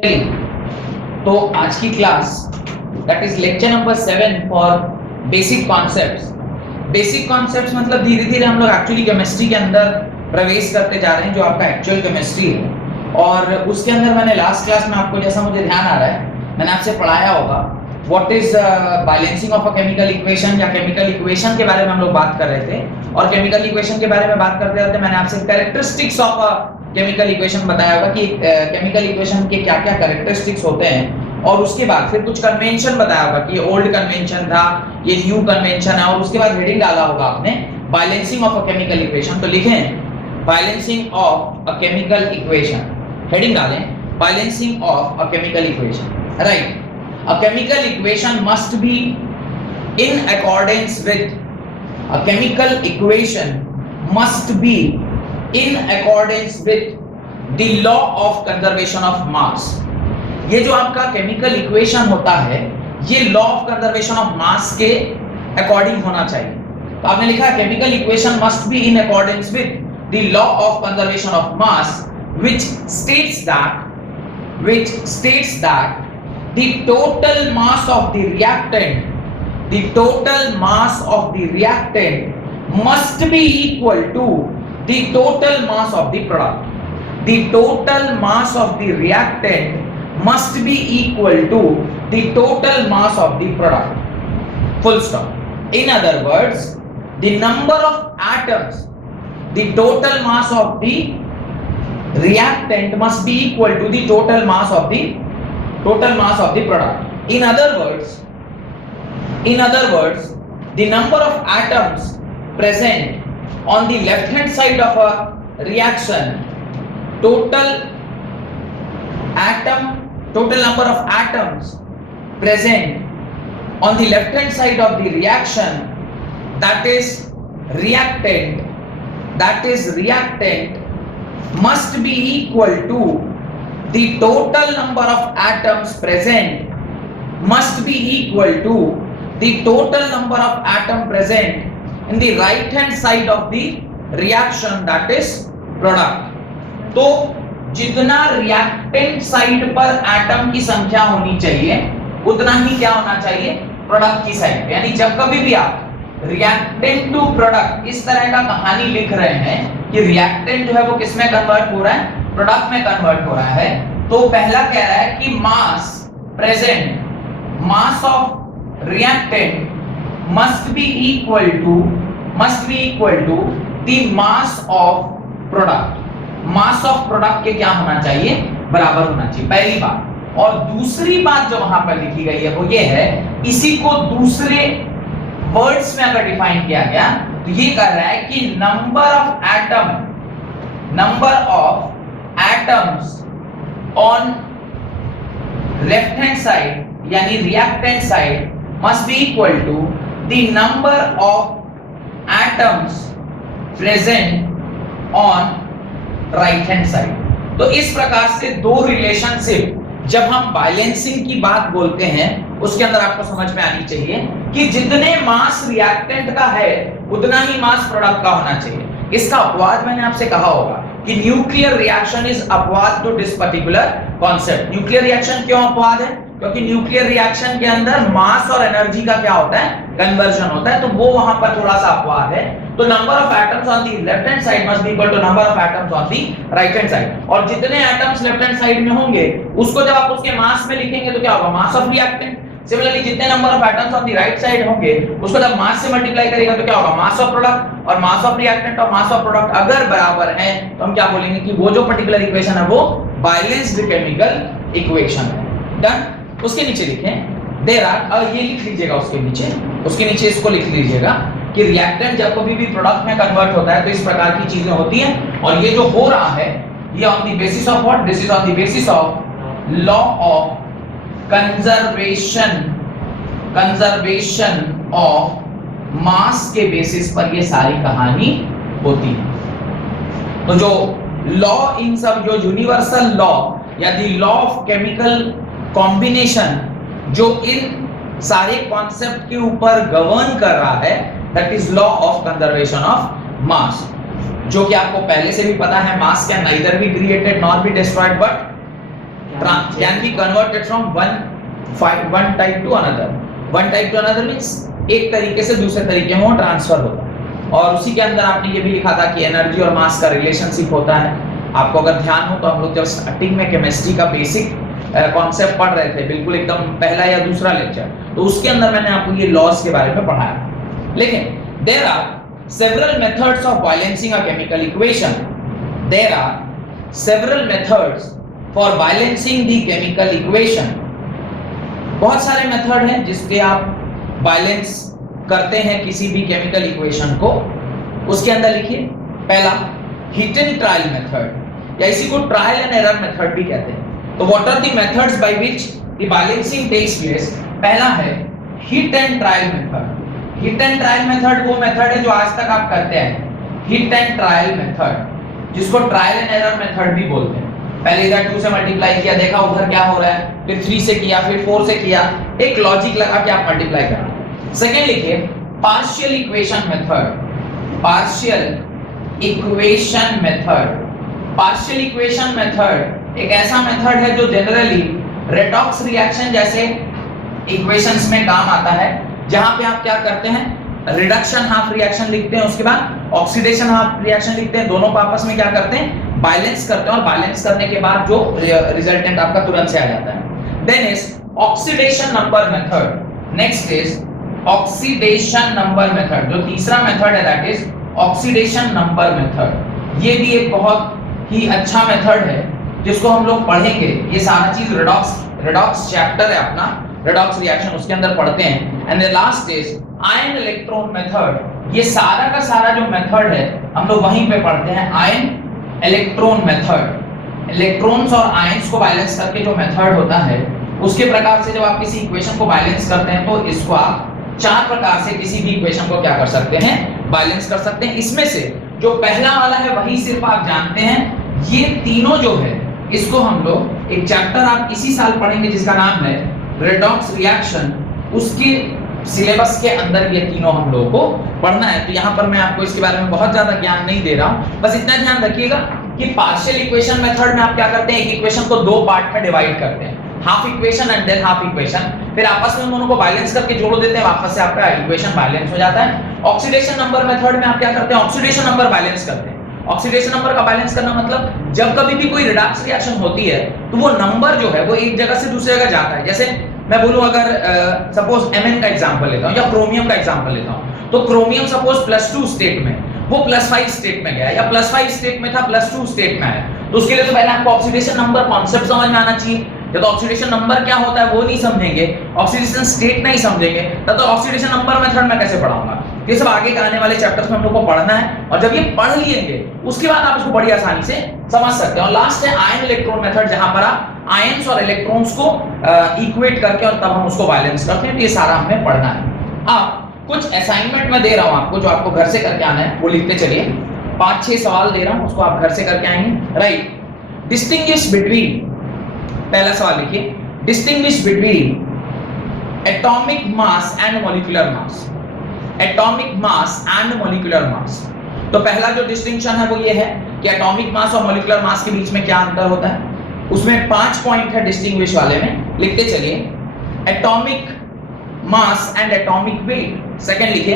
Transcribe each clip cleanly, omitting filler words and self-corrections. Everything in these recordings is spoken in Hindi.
तो आज की class that is lecture number 7 for basic concepts. Basic concepts मतलब धीरे धीरे हम लोग एक्चुअली केमिस्ट्री के अंदर प्रवेश करते जा रहे हैं, जो आपका एक्चुअल केमिस्ट्री है। और उसके अंदर मैंने लास्ट क्लास में आपको, जैसा मुझे ध्यान आ रहा है, मैंने आपसे पढ़ाया होगा what is balancing of a chemical equation, या केमिकल इक्वेशन के बारे में हम लोग बात कर रहे थे। और केमिकल इक्वेशन के बारे में बात करते रहते मैंने आपसे characteristics of a chemical equation बताया होगा कि केमिकल इक्वेशन के क्या क्या कैरेक्टरिस्टिक्स होते हैं। और उसके बाद फिर कुछ कन्वेंशन बताया होगा कि ये ओल्ड कन्वेंशन था, ये न्यू कन्वेंशन है। और उसके बाद हेडिंग डाला होगा आपने balancing of a chemical equation. तो लिखें balancing of a chemical equation, heading डालें balancing of a chemical equation. Right, a chemical equation must be in accordance with, a chemical equation must be in accordance with the law of conservation of mass। ये जो आपका केमिकल इक्वेशन होता है ये law of conservation of mass के अकॉर्डिंग होना चाहिए। तो आपने लिखा है chemical equation must be in accordance with the law of conservation of mass which states that the total mass of the reactant must be equal to the total mass of the product। The total mass of the reactant must be equal to the total mass of the product, full stop। In other words, the number of atoms, the total mass of the reactant must be equal to the total mass of the product। In other words, the number of atoms present on the left hand side of a reaction, total number of atoms present on the left hand side of the reaction, that is reactant must be equal to the total number of atoms present must be equal to the total number of atom present in the right hand side of the reaction, that is product। तो जितना रिएक्टेंट साइड पर एटम की संख्या होनी चाहिए उतना ही क्या होना चाहिए, प्रोडक्ट की साइड पे। यानी जब कभी भी आप रिएक्टेंट टू प्रोडक्ट इस तरह का कहानी लिख रहे हैं कि रिएक्टेंट जो है वो किस में कन्वर्ट हो रहा है, प्रोडक्ट में कन्वर्ट हो रहा है, तो पहला कह रहा है कि mass of reactant must be equal to the mass of product। mass of product के क्या होना चाहिए, बराबर होना चाहिए, पहली बात। और दूसरी बात जो वहां पर लिखी गई है वो ये है, इसी को दूसरे वर्ड्स में अगर डिफाइन किया गया तो ये कह रहा है कि number of atoms on left hand side यानी reactant side must be equal to the number of atoms present on right hand side। तो इस प्रकार से दो रिलेशनशिप जब हम बैलेंसिंग की बात बोलते हैं उसके अंदर आपको समझ में आनी चाहिए कि जितने मास रिएक्टेंट का है उतना ही मास प्रोडक्ट का होना चाहिए। इसका अपवाद मैंने आपसे कहा होगा कि न्यूक्लियर रिएक्शन इज अपवाद to this particular concept. Nuclear reaction क्यों अपवाद है, क्योंकि न्यूक्लियर रिएक्शन के अंदर मास और एनर्जी का क्या होता है, कन्वर्जन होता है, तो वो वहां पर थोड़ा सा अपवाद है। तो number of atoms on the left hand side must be equal to number of atoms on the right hand side. और जितने एटम्स लेफ्ट हैंड साइड में होंगे उसको जब आप उसके मास में लिखेंगे तो क्या होगा, मास ऑफ रिएक्टेंट। सिमिलरली जितने number of atoms on the right side होंगे उसको जब मास से मल्टीप्लाई करेगा तो क्या होगा, मास ऑफ प्रोडक्ट। और मास ऑफ रिएक्टेंट और मास ऑफ प्रोडक्ट अगर बराबर है तो हम क्या बोलेंगे कि वो जो पर्टिकुलर इक्वेशन है वो बैलेंस्ड केमिकल इक्वेशन है। डन। उसके नीचे लिखें देयर आर, ये लिख लीजिएगा उसके नीचे इसको लिख लीजिएगा कि रिएक्टेंट जब कभी भी प्रोडक्ट में कन्वर्ट होता है तो इस प्रकार की चीजें होती हैं। और ये जो हो रहा है ये on the basis of what, this is on the basis of law of conservation of mass के बेसिस पर ये सारी कहानी होती है। तो जो लॉ, इन सब जो यूनिवर्सल लॉ या the law of chemical combination जो इन सारे कॉन्सेप्ट के ऊपर गवर्न कर रहा है, that is law of conservation of mass, जो कि आपको पहले से भी पता है। मास can neither be created nor be destroyed but can be converted from one type to another. One type to another means एक तरीके से दूसरे तरीके में वो ट्रांसफर होता है। और उसी के अंदर आपने ये भी लिखा था कि एनर्जी और मास का रिलेशनशिप होता है। आपको अगर ध्यान हो तो हम लोग जब स्टार्टिंग में केमिस्ट्री का बेसिक कॉन्सेप्ट पढ़ रहे थे, बिल्कुल एकदम पहला या दूसरा लेक्चर, तो उसके अंदर मैंने आपको ये लॉस के बारे में पढ़ाया। लेकिन there are several methods of balancing a chemical equation. There are several methods for balancing the chemical equation. बहुत सारे मेथड हैं जिसके आप बैलेंस करते हैं किसी भी केमिकल इक्वेशन को। उसके अंदर लिखिए पहला हिट एंड ट्रायल मेथड, या इसी को ट्रायल एंड एरर मेथड भी कहते हैं। तो what are the methods by which the balancing takes place? पहला है hit and trial method. Hit and trial method वो मेथड है जो आज तक आप करते हैं, हिट एंड ट्रायल मेथड, जिसको ट्रायल एंड एरर मेथड भी बोलते हैं। पहले इधर 2 से मल्टीप्लाई किया, देखा उधर क्या हो रहा है, फिर 3 से किया, फिर 4 से किया, एक लॉजिक लगा के आप मल्टीप्लाई करना। सेकंड लिखिए partial equation method. Partial equation method, partial equation method एक ऐसा मेथड है जो जनरली रेडॉक्स रिएक्शन जैसे इक्वेशंस में काम आता है, जहां पे आप क्या करते हैं, रिडक्शन हाफ रिएक्शन लिखते हैं, उसके बाद ऑक्सीडेशन हाफ रिएक्शन लिखते हैं, दोनों को आपस में क्या करते हैं, बैलेंस करते हैं, और बैलेंस करने के बाद जो रिजल्टेंट आपका तुरंत से आ जाता है। Then is oxidation number method. Next is oxidation number method, जो तीसरा मेथड है that is oxidation number method. ये भी एक बहुत ही अच्छा मेथड है जिसको हम लोग पढ़ेंगे। ये सारा चीज रेडॉक्स चैप्टर है अपना, रेडॉक्स रिएक्शन, उसके अंदर पढ़ते हैं। And the last is ion electron method. ये सारा का सारा जो मेथड है हम लोग वहीं पे पढ़ते हैं, आयन इलेक्ट्रॉन मेथड। इलेक्ट्रॉन्स और आयंस को बैलेंस करके जो मेथड होता है, उसके प्रकार से जब आप किसी इक्वेशन को बैलेंस करते हैं तो इसको आप 4 प्रकार से किसी भी इक्वेशन को क्या कर सकते हैं, बैलेंस कर सकते हैं। इसमें से जो पहला वाला है वही सिर्फ आप जानते हैं। ये तीनों जो है इसको हम लोग एक चैप्टर आप इसी साल पढ़ेंगे जिसका नाम है रेडॉक्स रिएक्शन, उसके सिलेबस के अंदर ये तीनों हम लोगों को पढ़ना है। तो यहाँ पर मैं आपको इसके बारे में बहुत ज्यादा ज्ञान नहीं दे रहा हूँ, बस इतना ध्यान रखिएगा कि पार्शियल इक्वेशन मेथड में आप क्या करते हैं, एक इक्वेशन को 2 पार्ट में डिवाइड करते हैं, half equation and than half equation, फिर आपस में दोनों को बैलेंस करके जोड़ देते हैं, वापस से आपका इक्वेशन बैलेंस हो जाता है। ऑक्सीडेशन नंबर मेथड में आप क्या करते हैं, ऑक्सीडेशन नंबर बैलेंस करते हैं। ऑक्सीडेशन नंबर का बैलेंस करना मतलब जब कभी भी कोई रिडक्स रिएक्शन होती है तो वो नंबर जो है वो एक जगह से दूसरी जगह जाता है। जैसे मैं बोलूं अगर सपोज Mn का एग्जांपल लेता हूं या क्रोमियम का एग्जांपल लेता हूं, तो क्रोमियम सपोज +2 स्टेट में, वो +5 स्टेट में गया, या +5 स्टेट में था +2 स्टेट में आया, तो उसके लिए तो पहले आपको ऑक्सीडेशन नंबर कॉन्सेप्ट समझ में आना चाहिए। जब ऑक्सीडेशन नंबर क्या होता है वो नहीं समझेंगे, ऑक्सीडेशन स्टेट नहीं समझेंगे, तब तो ऑक्सीडेशन नंबर मेथड मैं कैसे पढ़ाऊंगा। ये सब आगे के आने वाले चैप्टर्स में हम लोग को पढ़ना है, और जब ये पढ़ लेंगे उसके बाद आप इसको बड़ी आसानी से समझ सकते हैं। और लास्ट है आयन इलेक्ट्रॉन मेथड, जहां पर आप आयंस और इलेक्ट्रॉन्स को इक्वेट करके और तब हम उसको बैलेंस करते हैं। तो ये सारा हमें पढ़ना है। अब कुछ असाइनमेंट मैं दे रहा हूं आपको, जो आपको घर से करके आना है, वो लिखते चलिए। 5-6 सवाल दे रहा हूं, उसको आप घर से करके आएंगे। राइट, डिस्टिंग्विश बिटवीन, पहला सवाल लिखिए, distinguish between atomic mass and molecular mass. Atomic mass and molecular mass, तो पहला जो डिस्टिंक्शन है वो ये है कि एटॉमिक मास और मॉलिक्यूलर मास के बीच में क्या अंतर होता है। उसमें 5 पॉइंट है डिस्टिंग्विश वाले में, लिखते चलिए। Atomic mass and atomic weight. Second लिखिए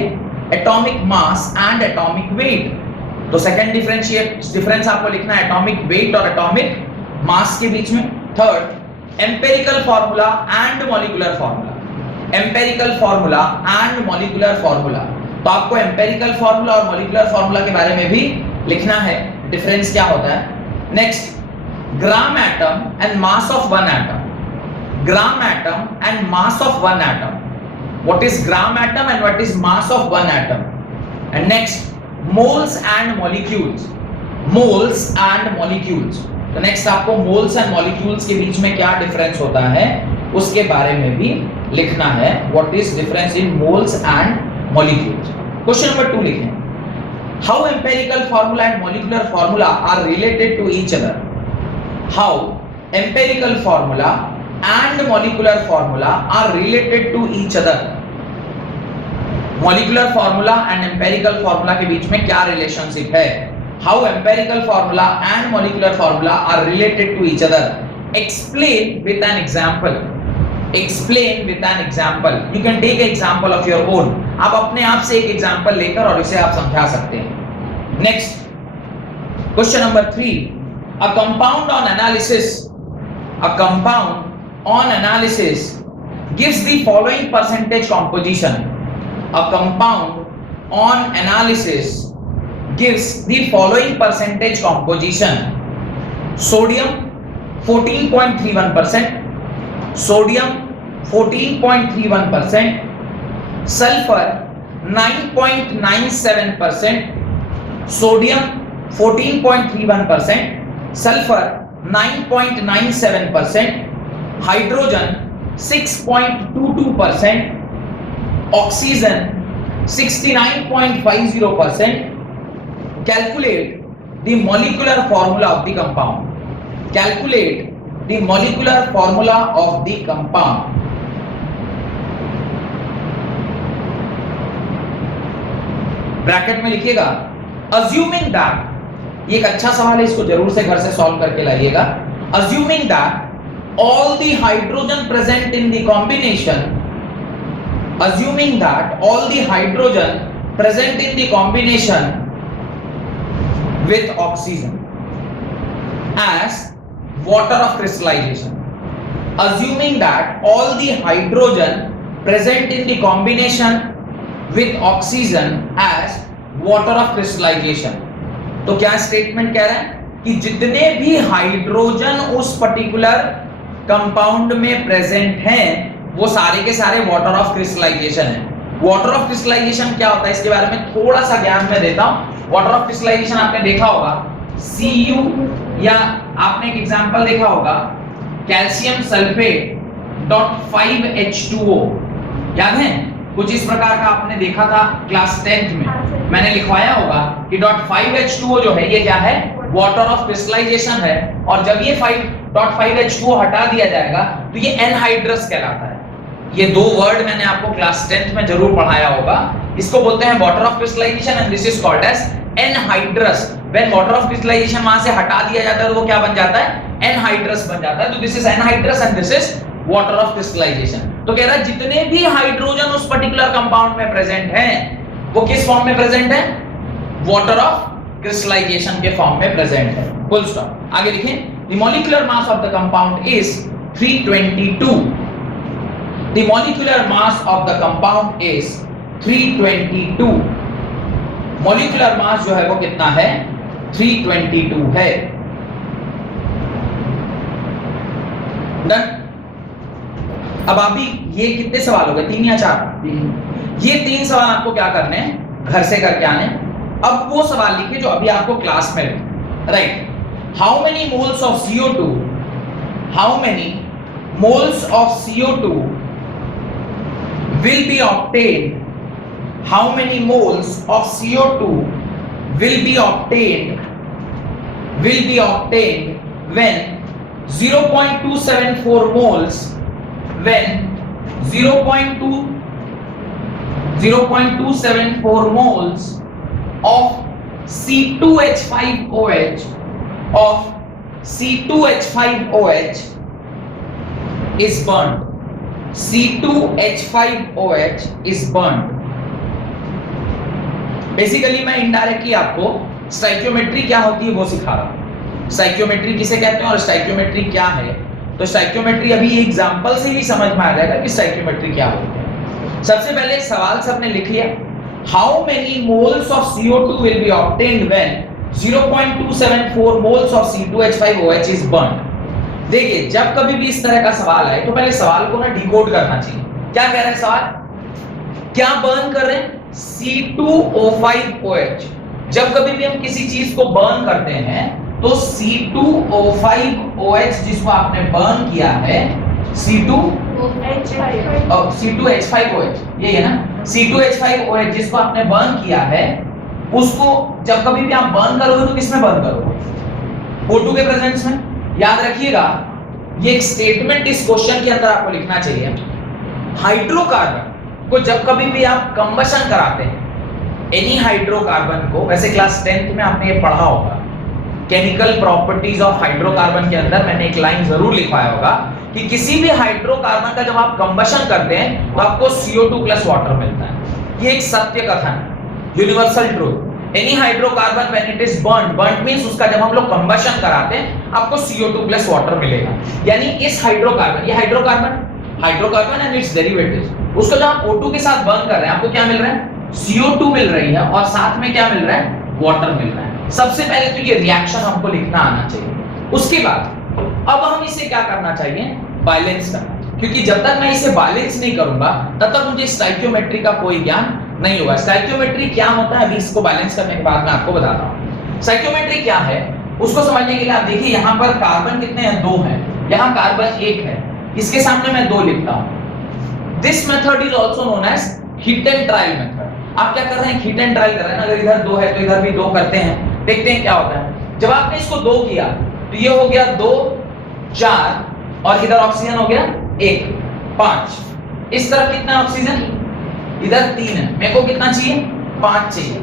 atomic mass and atomic weight. तो सेकंड डिफरेंस आपको लिखना है एटॉमिक वेट और एटॉमिक मास के बीच में। Third, empirical formula and molecular formula. Empirical formula and molecular formula, तो आपको एम्पिरिकल फार्मूला और मॉलिक्यूलर फार्मूला के बारे में भी लिखना है, डिफरेंस क्या होता है। Next, gram atom and mass of one atom. Gram atom and mass of one atom, what is gram atom and what is mass of one atom. And next, moles and molecules. Moles and molecules, तो नेक्स्ट आपको मोल्स एंड मॉलिक्यूल्स के बीच में क्या डिफरेंस होता है उसके बारे में भी लिखना है, what is difference in moles and molecules. Question number 2 लिखें, how empirical formula and molecular formula are related to each other. How empirical formula and molecular formula are related to each other. Molecular formula and empirical formula के बीच में क्या रिलेशनशिप है। How empirical formula and molecular formula are related to each other. explain with an example. Explain with an example. You can take an example of your own. आप अपने आप से एक एग्जाम्पल लेकर और इसे आप समझा सकते हैं. Next question number 3. A compound on analysis gives the following percentage composition. A compound on analysis gives the following percentage composition. Sodium 14.31%, sodium 14.31%, sulfur 9.97%, sodium 14.31%, sulfur 9.97%, hydrogen 6.22%, oxygen 69.50%. Calculate the molecular formula of the compound. Calculate the molecular formula of the compound. Bracket में लिखिएगा assuming that, ये एक अच्छा सवाल है, इसको जरूर से घर से सॉल्व करके लाइएगा. Assuming that all the hydrogen present in the combination, assuming that all the hydrogen present in the combination with oxygen as water of crystallization, assuming that all the hydrogen present in the combination with oxygen as water of crystallization. तो क्या स्टेटमेंट कह रहा है कि जितने भी हाइड्रोजन उस पर्टिकुलर कंपाउंड में प्रेजेंट हैं वो सारे के सारे वाटर ऑफ क्रिस्टलाइजेशन है. वाटर ऑफ क्रिस्टलाइजेशन क्या होता है इसके बारे में थोड़ा सा ज्ञान मैं देता हूं. वाटर ऑफ क्रिस्टलाइजेशन आपने देखा होगा Cu, या आपने एक एग्जांपल देखा होगा कैल्शियम सल्फेट .5H2O, याद है? कुछ इस प्रकार का आपने देखा था क्लास 10th में, मैंने लिखवाया होगा कि .5H2O जो है ये क्या है, वाटर ऑफ क्रिस्टलाइजेशन है. और जब ये 5.5H2O हटा दिया जाएगा तो ये एनहाइड्रस कहलाता है. ये दो वर्ड मैंने आपको क्लास 10th में जरूर पढ़ाया होगा. इसको बोलते हैं water of crystallization and this is called as anhydrous. When water of crystallization वहां से हटा दिया जाता है तो वो क्या बन जाता है, एनहाइड्रस बन जाता है. तो this is anhydrous and this is water of crystallization. तो कह रहा है जितने भी हाइड्रोजन उस पर्टिकुलर कंपाउंड में प्रेजेंट हैं वो किस फॉर्म में प्रेजेंट है, वाटर ऑफ क्रिस्टलाइजेशन के फॉर्म में प्रेजेंट है. Full stop. आगे लिखें. The molecular mass of the compound is 322. The molecular mass of the compound is 322. Molecular mass जो है वो कितना है, 322 है. डन. अब अभी ये कितने सवाल हो गए, 3 या 4? ये 3 सवाल आपको क्या करने हैं, घर से करके आने. अब वो सवाल लिखिए जो अभी आपको क्लास में लिखे. Right. How many moles of CO2, how many moles of CO2 will be obtained, how many moles of CO2 will be obtained when 0.274 moles, when 0.274 moles of C2H5OH is burned. C2H5OH is burned. Basically मैं इनडायरेक्टली आपको स्टाइकियोमेट्री क्या होती है वो सिखा रहा हूं. स्टाइकियोमेट्री किसे कहते हैं और स्टाइकियोमेट्री क्या है. तो स्टाइकियोमेट्री अभी एग्जांपल से ही समझ में आ जाएगा कि स्टाइकियोमेट्री क्या होती है. सबसे पहले सवाल सबने लिख लिया. How many moles of CO2 will be obtained when 0.274 moles of C2H5OH is burned. देखिए जब कभी भी इस तरह का सवाल आए तो पहले सवाल को ना डिकोड करना चाहिए. क्या कह रहा है सवाल, क्या बर्न कर रहे हैं, C2O5OH. जब कभी भी हम किसी चीज को बर्न करते हैं तो C2O5OH जिसको आपने बर्न किया है, C2H5OH ये है ना, C2H5OH जिसको आपने बर्न किया है उसको जब कभी भी आप बर्न करोगे तो किसमें बर्न करोगे, O2 के प्रेजेंस में. याद रखिएगा ये एक स्टेटमेंट इस क्वेश्चन के अंदर आपको लिखना चाहिए. हाइड्रोकार्बन को जब कभी भी आप कंबशन कराते हैं, एनी हाइड्रोकार्बन को, वैसे क्लास 10th में आपने ये पढ़ा होगा, केमिकल प्रॉपर्टीज ऑफ हाइड्रोकार्बन के अंदर मैंने एक लाइन जरूर लिखवाया होगा कि किसी भी हाइड्रोकार्बन का जब आप कंबशन करते हैं तो आपको CO2 प्लस वाटर मिलता है। ये एक सत्य कथन है, universal truth. Any hydrocarbon when it is burned means उसका जब हम लोग कंबशन कराते हैं आपको CO2 प्लस वाटर मिलेगा। यानी इस हाइड्रोकार्बन, ये हाइड्रोकार्बन एंड इट्स डेरिवेटिव्स, उसको जब आप O2 के साथ बर्न कर रहे हैं आपको क्या मिल रहा है? CO2 मिल रही है और साथ में क्या मिल रहा है? वाटर मिल रहा है। सबसे पहले तो ये रिएक्शन हमको लिखना आना चाहिए। उसके बाद अब हम इसे क्या करना चाहिए? बैलेंस करना, क्योंकि जब तक मैं इसे बैलेंस नहीं करूंगा तब तक मुझे स्टोइकियोमेट्री का कोई ज्ञान नहीं होगा। स्टोइकियोमेट्री क्या होता है अभी इसको बैलेंस करने के बाद मैं आपको बताता हूं। स्टोइकियोमेट्री क्या है उसको समझने के लिए आप देखिए यहाँ पर कार्बन कितने हैं? 2 हैं। यहाँ कार्बन 1 है, इसके सामने मैं 2 लिखता हूं। This method is also known as hit and trial method. आप क्या कर रहे हैं? हिट एंड ट्रायल कर रहे हैं ना। अगर इधर 2 है तो इधर भी 2 करते हैं, देखते हैं क्या होता है। जब आपने इसको 2 किया तो ये हो गया 2 4 और इधर ऑक्सीजन हो गया 1 5। इस तरफ कितना ऑक्सीजन? इधर 3 है। मेरे को कितना चाहिए? 5 चाहिए।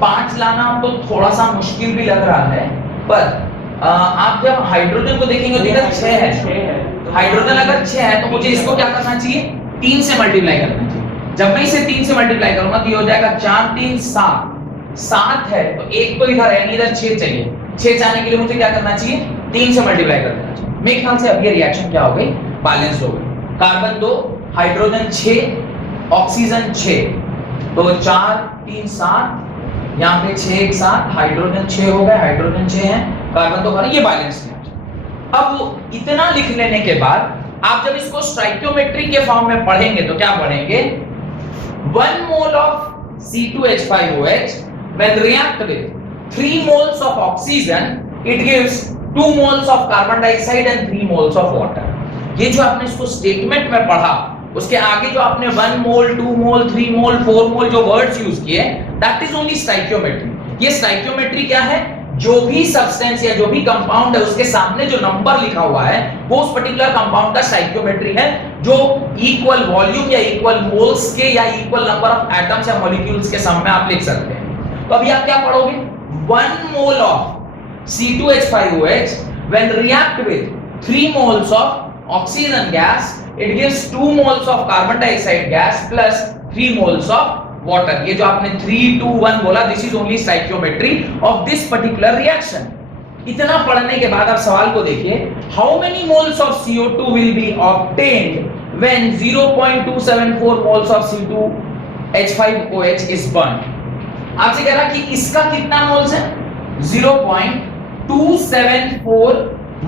5 लाना तो थोड़ा सा मुश्किल भी लग रहा है, पर आप जब हाइड्रोजन को देखेंगे तो इधर 6 है। हाइड्रोजन अगर 6 है तो मुझे इसको क्या करना चाहिए? 3 से मल्टीप्लाई करना चाहिए। जब मैं इसे 3 से मल्टीप्लाई करूंगा तो ये हो जाएगा 4 3 7। 7 है तो 1 तो इधर है, इधर 6 चाहिए। 6 जाने के लिए मुझे क्या करना चाहिए? 3 से मल्टीप्लाई कर देना चाहिए। मेरे ख्याल से अब ये रिएक्शन क्या हो गई? बैलेंस हो गई। कार्बन 2 हाइड्रोजन 6 ऑक्सीजन 6 तो 4 3 7, यहाँ पे 6 1 7, हाइड्रोजन 6 हो गए, हाइड्रोजन 6 है, कार्बन 2 ये बैलेंस रिएक्शन। अब इतना लिख लेने के बाद आप जब इसको स्टोइकियोमेट्री के फॉर्म में पढ़ेंगे तो क्या पढ़ेंगे? 1 mole of C2H5OH when react with 3 moles of oxygen it gives 2 moles of carbon dioxide and 3 moles of water। ये जो आपने इसको स्टेटमेंट में पढ़ा उसके आगे जो आपने 1 मोल 2 मोल 3 मोल 4 मोल जो वर्ड्स यूज किए दैट इज ओनली स्टोइकियोमेट्री। ये स्टोइकियोमेट्री क्या है? जो भी सब्सटेंस या जो भी कंपाउंड है उसके सामने जो नंबर लिखा हुआ है वो उस पर्टिकुलर कंपाउंड का स्टोइकियोमेट्री है, जो इक्वल वॉल्यूम या इक्वल मोल्स के या इक्वल नंबर ऑफ एटम्स या मॉलिक्यूल्स के सम में आप लिख सकते हैं। तो अभी आप क्या पढ़ोगे? 1 mole of C2H5OH when react with 3 moles of oxygen gas it gives 2 moles of carbon dioxide gas plus 3 moles of water. ये जो आपने 3 2 1 बोला this is only stoichiometry of this particular reaction. इतना पढ़ने के बाद आप सवाल को देखिए, how many moles of CO2 will be obtained when 0.274 moles of C2H5OH is burned. आपसे कह रहा कि इसका कितना मोल्स है? 0.274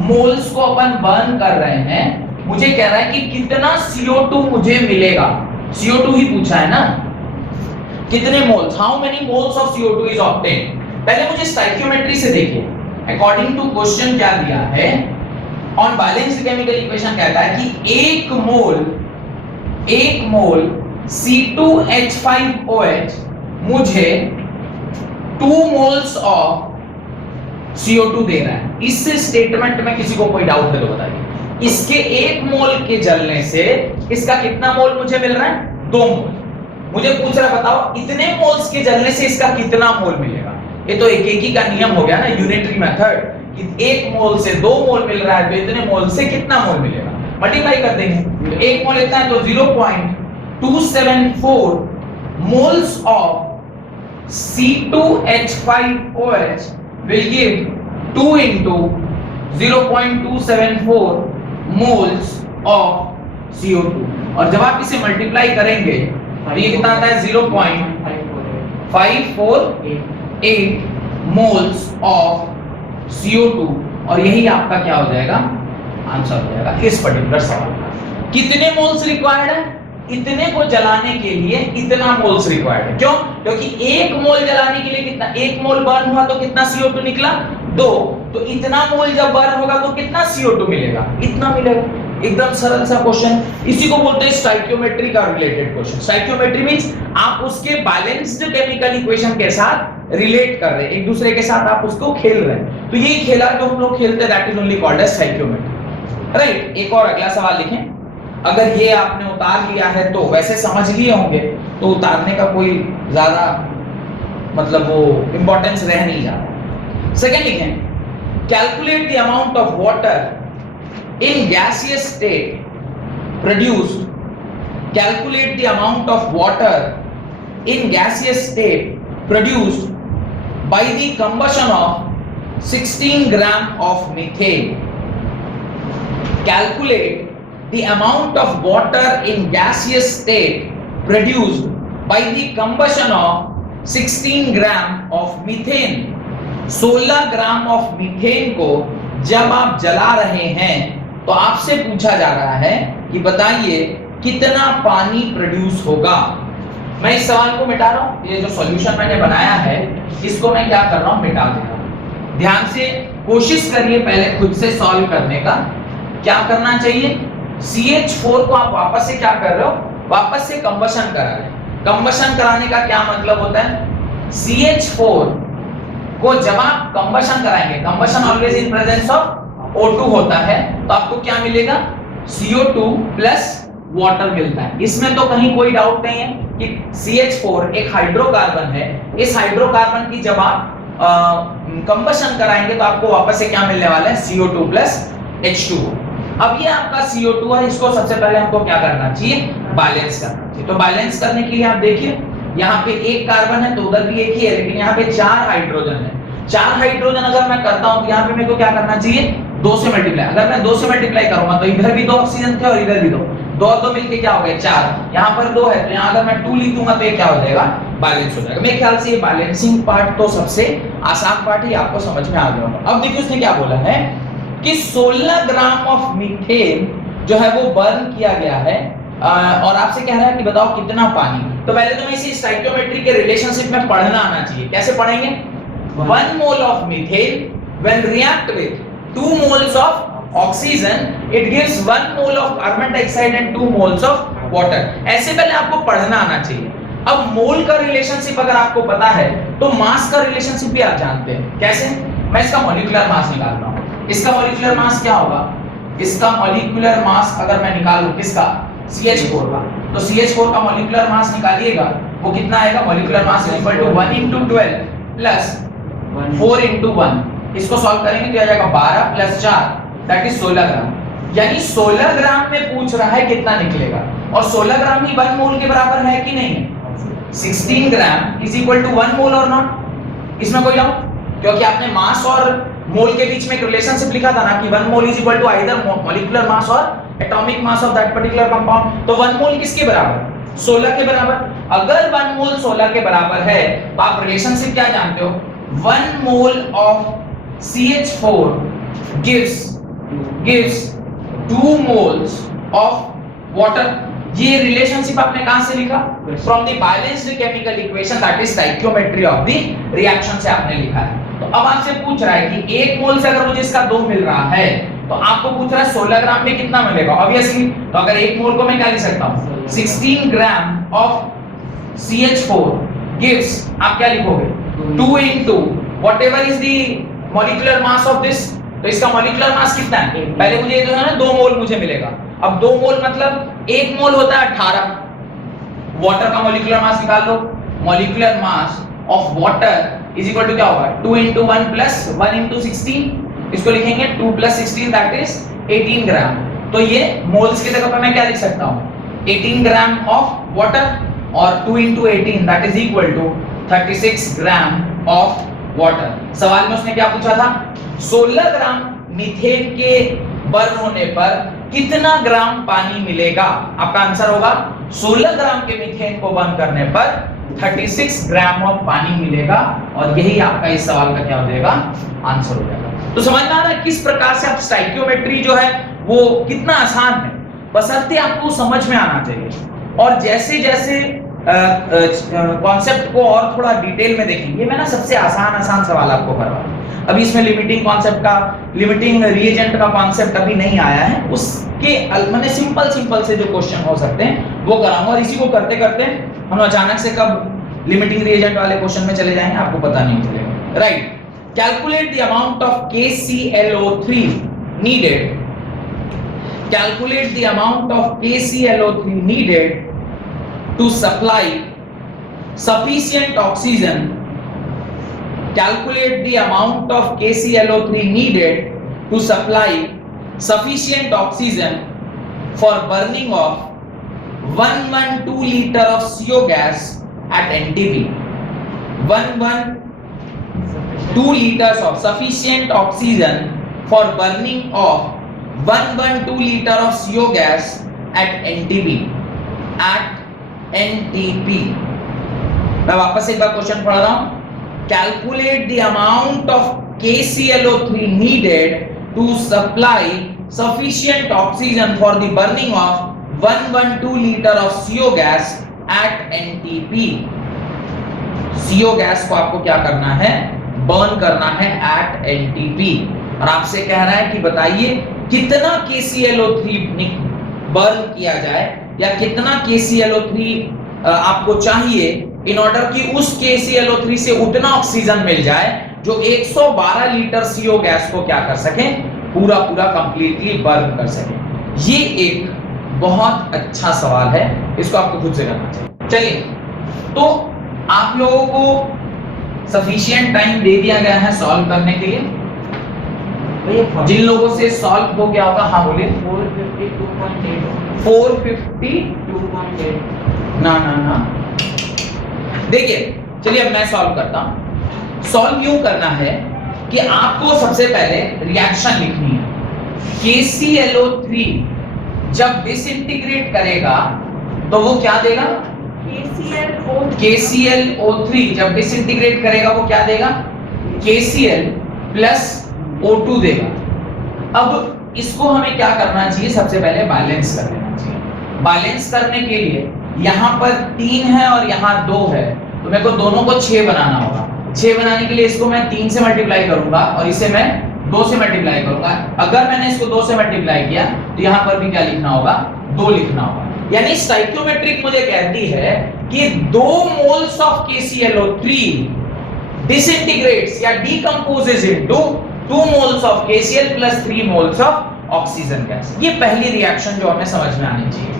मोल्स को अपन बर्न कर रहे हैं। मुझे कह रहा है कि कितना CO2 मुझे मिलेगा। CO2 ही पूछा है ना, कितने moles, how many moles of CO2 is obtained. पहले मुझे स्टोइकियोमेट्री से देखिए। अकॉर्डिंग टू क्वेश्चन क्या दिया है, ऑन बैलेंस्ड केमिकल इक्वेशन कहता है कि 1 मोल C2H5OH मुझे 2 मोल्स ऑफ CO2 दे रहा है। इस स्टेटमेंट में किसी को कोई डाउट है तो बताइए। इसके 1 मोल के जलने से इसका कितना मोल मुझे मिल रहा है? 2 मोल। मुझे पूछ रहा बताओ इतने मोल्स के जलने से इसका कितना मोल मिलेगा? ये तो एक ही का नियम हो गया ना, यूनिटरी मेथड, कि 1 मोल से 2 मोल मिल रहा है तो इतने मोल से कितना मोल मिलेगा? मल्टीप्लाई कर देंगे। 1 मोल इतना है तो 0.274 moles of C2H5OH will give 2 into 0.274 moles of CO2। और जब आप इसे मल्टीप्लाई करेंगे तो ये कितना आता है? 0.548 moles of CO2। और यही आपका क्या हो जाएगा? आंसर हो जाएगा इस पर्टिकुलर सवाल का। कितने मोल्स रिक्वायर्ड है? इतने को जलाने के लिए इतना मोल्स रिक्वायर्ड है। क्यों? क्योंकि 1 मोल जलाने के लिए कितना, 1 मोल बर्न हुआ तो कितना CO2 निकला? 2। तो इतना मोल जब बर्न होगा तो कितना CO2 मिलेगा? इतना मिलेगा। एकदम सरल सा क्वेश्चन, इसी को बोलते हैं स्टोइकियोमेट्री का रिलेटेड क्वेश्चन। स्टोइकियोमेट्री मींस आप उसके बैलेंस्ड केमिकल इक्वेशन के साथ रिलेट कर रहे हैं, एक दूसरे के साथ आप उसको खेल रहे हैं। तो ये खेला जो हम लोग खेलते हैं that is only called as stoichiometry, right. एक और अगला सवाल लिखें। अगर ये आपने उतार लिया है तो वैसे समझ लिए होंगे, तो उतारने का कोई ज्यादा मतलब वो इंपॉर्टेंस रह नहीं जाता। सेकेंड लिखें, calculate the amount of water in gaseous state produced, calculate the amount of water in gaseous state produced by the combustion of 16 gram of methane. Calculate the amount of water in gaseous state produced by the combustion of 16 gram of methane. 16 gram of methane को जब आप जला रहे हैं तो आपसे पूछा जा रहा है कि बताइए कितना पानी प्रोड्यूस होगा। मैं इस सवाल को मिटा रहा हूं, ये जो सॉल्यूशन मैंने बनाया है इसको मैं क्या कर रहा हूं, मिटा दे रहा हूं। ध्यान से कोशिश करिए पहले खुद से सॉल्व करने का। क्या करना चाहिए, CH4 को आप वापस से क्या कर रहे हो, वापस से कंबशन करा रहे हैं। कंबशन कराने का क्या मतलब होता है, CH4 को जब आप कंबशन कराएंगे, combustion always in presence of O2 होता है, तो आपको क्या मिलेगा, CO2 प्लस वाटर मिलता है। इसमें तो कहीं कोई डाउट नहीं है कि CH4 एक हाइड्रोकार्बन है। इस हाइड्रोकार्बन की जब आप कंबशन कराएंगे तो आपको वापस से क्या मिलने वाला है, CO2 प्लस H2O। अब ये आपका CO2 है, इसको सबसे पहले हमको क्या करना चाहिए, बैलेंस करना चाहिए। तो बैलेंस करने के लिए आप देखिए यहाँ पे एक कार्बन है तो उधर भी एक ही है, लेकिन यहाँ पे 4 हाइड्रोजन है। 4 हाइड्रोजन अगर मैं करता हूँ तो यहाँ पे मेरे को क्या करना चाहिए, 2 से मल्टीप्लाई। अगर मैं 2 से मल्टीप्लाई करूंगा तो इधर भी 2 ऑक्सीजन थे और इधर भी 2 और 2 मिलके क्या हो गए 4। यहाँ पर 2 है तो यहाँ अगर मैं 2 लिखूंगा तो ये क्या हो जाएगा, बैलेंस हो जाएगा। मेरे ख्याल से ये बैलेंसिंग पार्ट तो सबसे आसान पार्ट ही आपको समझ में आ गया होगा। अब देखिए उसने क्या बोला है कि 16 ग्राम ऑफ मीथेन जो है वो बर्न किया गया है और आपसे कह रहा है कि बताओ कितना पानी। तो पहले तो मैं इसी स्टोइकियोमेट्री के रिलेशनशिप में पढ़ना आना चाहिए। कैसे पढ़ेंगे, 1 mole of methane when react with 2 moles of oxygen it gives 1 mole of carbon dioxide and 2 moles of water। ऐसे पहले आपको पढ़ना आना चाहिए। अब मोल का रिलेशनशिप अगर आपको पता है तो मास का रिलेशनशिप भी आप जानते हैं। कैसे, मैं इसका मॉलिक्यूलर मास निकाल रहा हूं। इसका मॉलिक्यूलर मास क्या होगा, इसका मॉलिक्यूलर मास अगर मैं निकालूं किसका, CH4 का, तो CH4 का मॉलिक्यूलर मास निकालिएगा वो कितना आएगा, molecular mass is equal to 1 into 12 plus 4 into 1। इसको सॉल्व करेंगे तो आ जाएगा 12 प्लस 4 दैट इज 16 ग्राम। यानी 16 ग्राम में पूछ रहा है कितना निकलेगा, और 16 ग्राम ही 1 मोल के बराबर है कि नहीं, 16 ग्राम इज इक्वल टू 1 मोल और नॉट। इसमें कोई डाउट, क्योंकि आपने मास और मोल के बीच में एक रिलेशनशिप लिखा था ना कि 1 mole is equal to either molecular mass और atomic mass of that particular compound. तो 1 मोल किसके बराबर, 16 के बराबर। अगर 1 मोल 16 के बराबर है तो आप रिलेशनशिप क्या जानते हो, 1 mole of CH4 gives 2 moles of water। ये रिलेशनशिप आपने कहां से लिखा, from the balanced chemical equation that is stoichiometry of the reaction से आपने लिखा है। तो अब आपसे पूछ रहा है कि 1 मोल से अगर मुझे इसका 2 मिल रहा है तो आपको पूछ रहा है 16 ग्राम में कितना मिलेगा। ऑब्वियसली तो अगर 1 मोल को मैं क्या लिख सकता हूं, 16 ग्राम ऑफ CH4 gives, आप क्या लिखोगे, 2 into whatever is the molecular mass of this। तो इसका molecular mass कितना है, पहले मुझे जो है ना 2 मोल मुझे मिलेगा। अब 2 मोल मतलब 1 मोल होता है 18। वाटर का molecular mass निकाल लो, molecular mass of water is equal to क्या होगा, 2 into 1 plus 1 into 16। इसको लिखेंगे 2 plus 16 that is 18 ग्राम। तो ये मोल्स की जगह पर मैं क्या लिख सकता हूँ, 18 ग्राम ऑफ वाटर और 2 into 18 that is equal to 36 gram of water. सवाल में उसने क्या पूछा था, 16 ग्राम मीथेन के बर्न होने पर कितना ग्राम पानी मिलेगा। आपका आंसर होगा 16 ग्राम के मीथेन को बर्न करने पर 36 ग्राम ऑफ पानी मिलेगा, और यही आपका इस सवाल का क्या हो जाएगा, आंसर हो जाएगा। तो समझ में आ रहा है किस प्रकार से आप स्टोइकियोमेट्री जो है वो कितना आसान है, बशर्ते आपको समझ में आना चाहिए। और जैसे जैसे कॉन्सेप्ट को और थोड़ा डिटेल में देखेंगे, मैं ना सबसे आसान सवाल आपको करवा रहा हूं। अभी इसमें लिमिटिंग कॉन्सेप्ट का, लिमिटिंग रिएजेंट का कॉन्सेप्ट अभी नहीं आया है, उसके मैंने सिंपल से जो क्वेश्चन हो सकते हैं वो कराऊंगा। और इसी को करते करते हम अचानक से कब लिमिटिंग रिएजेंट वाले क्वेश्चन में चले जाएंगे आपको पता नहीं चलेगा। Right, calculate the amount of KClO3 needed, calculate the amount of KClO3 needed to supply sufficient oxygen calculate the amount of KClO3 needed to supply sufficient oxygen for burning of 112 liter of CO gas at NTP. 112 liters of sufficient oxygen for burning of 112 liter of CO gas at NTP. At NTP. मैं वापस एक बार क्वेश्चन पढ़ रहा हूं. Calculate the amount of KClO3 needed to supply sufficient oxygen for the burning of 112 liter of CO gas at NTP. CO gas को आपको क्या करना है? बर्न करना है at NTP. और आपसे कह रहा है कि बताइए कितना KClO3 बर्न किया जाए या कितना KClO3 आपको चाहिए इन ऑर्डर कि उस KClO3 से उतना ऑक्सीजन मिल जाए जो 112 लीटर CO गैस को क्या कर सके, पूरा कंप्लीटली बर्न कर सके. ये एक बहुत अच्छा सवाल है, इसको आपको खुद से करना चाहिए. चलिए, तो आप लोगों को सफिशिएंट टाइम दे दिया गया है सॉल्व करने के लिए. जिन लोगों से सॉल्व हो गया होगा, हाँ बोलिए. 452.8 ना देखिए, चलिए अब मैं सॉल्व करता हूं. सॉल्व यूं करना है कि आपको सबसे पहले रिएक्शन लिखनी है. KClO3 जब डिसइंटीग्रेट करेगा तो वो क्या देगा? KClO3 जब डिसइंटीग्रेट करेगा वो क्या देगा? KCl प्लस O2 देगा. अब इसको हमें क्या करना चाहिए? सबसे पहले बैलेंस कर लेना चाहिए. बैलेंस करने के लिए यहाँ पर 3 है और यहाँ 2 है, तो मेरे को दोनों को 6 बनाना होगा. 6 बनाने के लिए इसको मैं 3 से मल्टीप्लाई करूंगा और इसे मैं 2 से मल्टीप्लाई करूंगा. अगर मैंने इसको 2 से मल्टीप्लाई किया तो यहाँ पर भी क्या लिखना होगा? 2 लिखना होगा. यानी स्टोइकियोमेट्रिक मुझे कहती है कि 2 मोल्स ऑफ KClO3 डिसइंटीग्रेट्स या decomposes into 2 moles of KCl plus 3 moles of oxygen gas. ये पहली रिएक्शन जो हमें समझ में आनी चाहिए.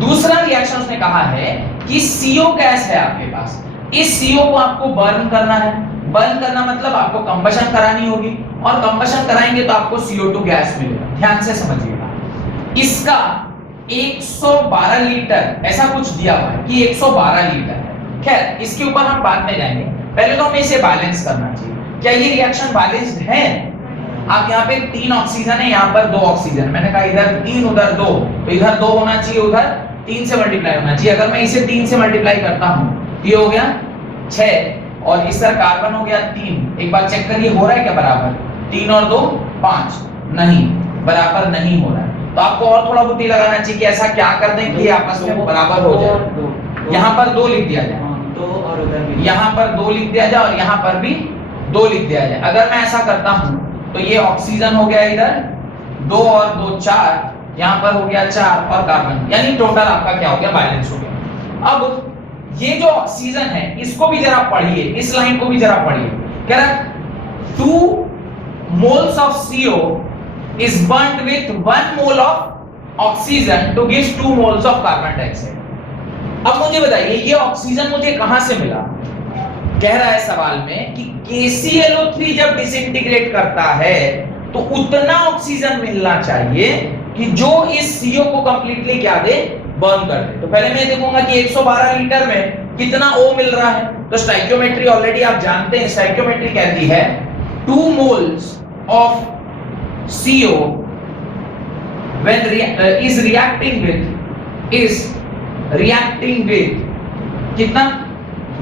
दूसरा रिएक्शन उसने कहा है कि CO गैस है आपके पास, इस CO को आपको बर्न करना है. बर्न करना मतलब आपको कंबशन करानी होगी और कंबशन कराएंगे तो आपको CO2 गैस मिलेगा. ध्यान से समझिएगा. इसका 112 लीटर ऐसा कुछ दिया हुआ है कि 112 लीटर है. खैर, इसके ऊपर हम बाद में जाएंगे. पहले तो हमें इसे बैलेंस करना चाहिए. क्या ये रिएक्शन बैलेंस्ड है? आप यहाँ पे 3 ऑक्सीजन है, यहाँ पर 2 ऑक्सीजन. मैंने कहा इधर 3 उधर 2, तो इधर 2 होना चाहिए, उधर 3 से मल्टीप्लाई होना चाहिए. अगर मैं इसे 3 से मल्टीप्लाई करता हूँ ये हो गया 6 और इस तरह कार्बन हो गया 3. एक बार चेक करिए हो रहा है क्या बराबर? 3 और 2 5. नहीं, बराबर नहीं हो रहा है. तो आपको और थोड़ा बुद्धि लगाना चाहिए कि ऐसा क्या कर दें कि आपस में बराबर हो जाए. यहाँ पर 2 लिख दिया जाए, यहाँ पर 2 लिख दिया जाए और यहाँ पर भी 2 लिख दिया जाए. अगर मैं ऐसा करता हूँ तो ये ऑक्सीजन हो गया इधर 2 और 2 4, यहाँ पर हो गया 4 और कार्बन, यानी टोटल आपका क्या हो गया? बैलेंस हो गया. अब ये जो ऑक्सीजन है इसको भी जरा पढ़िए, इस लाइन को भी जरा पढ़िए. कह रहा 2 moles of CO is burnt with 1 mole of oxygen to give 2 moles of carbon dioxide. अब मुझे बताइए ये ऑक्सीजन मुझे कहां से मिला? कह रहा है सवाल में कि KClO3 जब डिसइंटीग्रेट करता है तो उतना ऑक्सीजन मिलना चाहिए कि जो इस CO को कंप्लीटली क्या दे? बर्न कर दे. तो पहले मैं देखूंगा कि 112 लीटर में कितना O मिल रहा है. तो स्टोइकियोमेट्री ऑलरेडी आप जानते हैं. स्टोइकियोमेट्री कहती है 2 moles of CO when is reacting with कितना?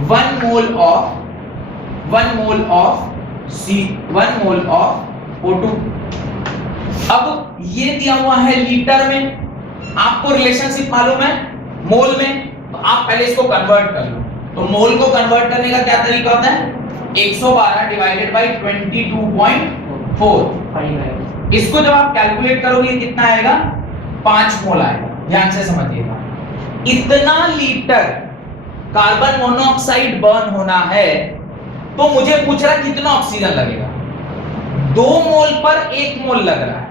1 mole of O2. अब ये दिया हुआ है लीटर में, आपको रिलेशनशिप मालूम है मोल में, तो आप पहले इसको कन्वर्ट कर लो. तो मोल को कन्वर्ट करने का क्या तरीका होता है? 112 डिवाइडेड बाय 22.4. इसको जब आप कैलकुलेट करोगे कितना आएगा? 5 मोल आएगा. ध्यान से समझिएगा. इतना लीटर कार्बन मोनोऑक्साइड बर्न होना है तो मुझे पूछ रहा कितना ऑक्सीजन लगेगा? 2 मोल पर 1 मोल लग रहा है,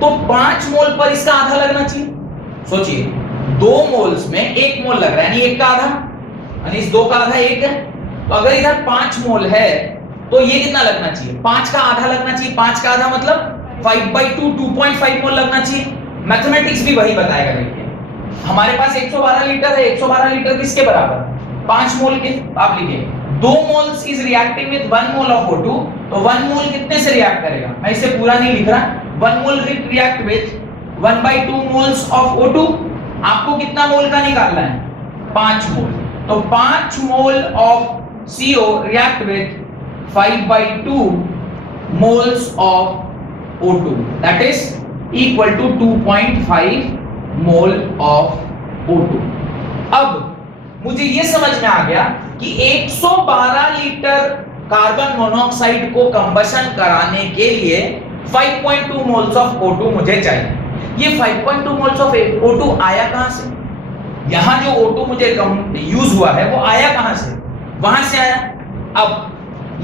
तो 5 मोल पर इसका आधा लगना चाहिए. सोचिए 2 मोल्स में 1 मोल लग रहा है, यानी 1 का आधा, यानी इस 2 का आधा 1 है. तो अगर इधर 5 मोल है तो ये कितना लगना चाहिए, 5 का आधा लगना चाहिए। 5 का आधा मतलब 5/2 2.5 मोल लगना चाहिए। मैथमेटिक्स भी वही बताएगा। देखिए हमारे पास 112 लीटर है, 112 लीटर किसके बराबर, 5 मोल के। आप लिखिए 2 moles is reacting with 1 mole of O2, तो 1 मोल कितने से रिएक्ट करेगा, मैं इसे पूरा नहीं लिख रहा। 1 mole react with 1/2 moles of O2। आपको कितना मोल का निकालना है, 5 मोल। तो 5 mole of CO react with 5/2 moles of O2, that is equal to 2.5 mole of O2। अब मुझे ये समझ में आ गया कि 112 लीटर कार्बन मोनोऑक्साइड को कंबशन कराने के लिए 5.2 मोल्स ऑफ O2 मुझे चाहिए। ये 5.2 मोल्स ऑफ O2 आया कहां से, यहां जो O2 मुझे यूज हुआ है वो आया कहां से, वहां से आया। अब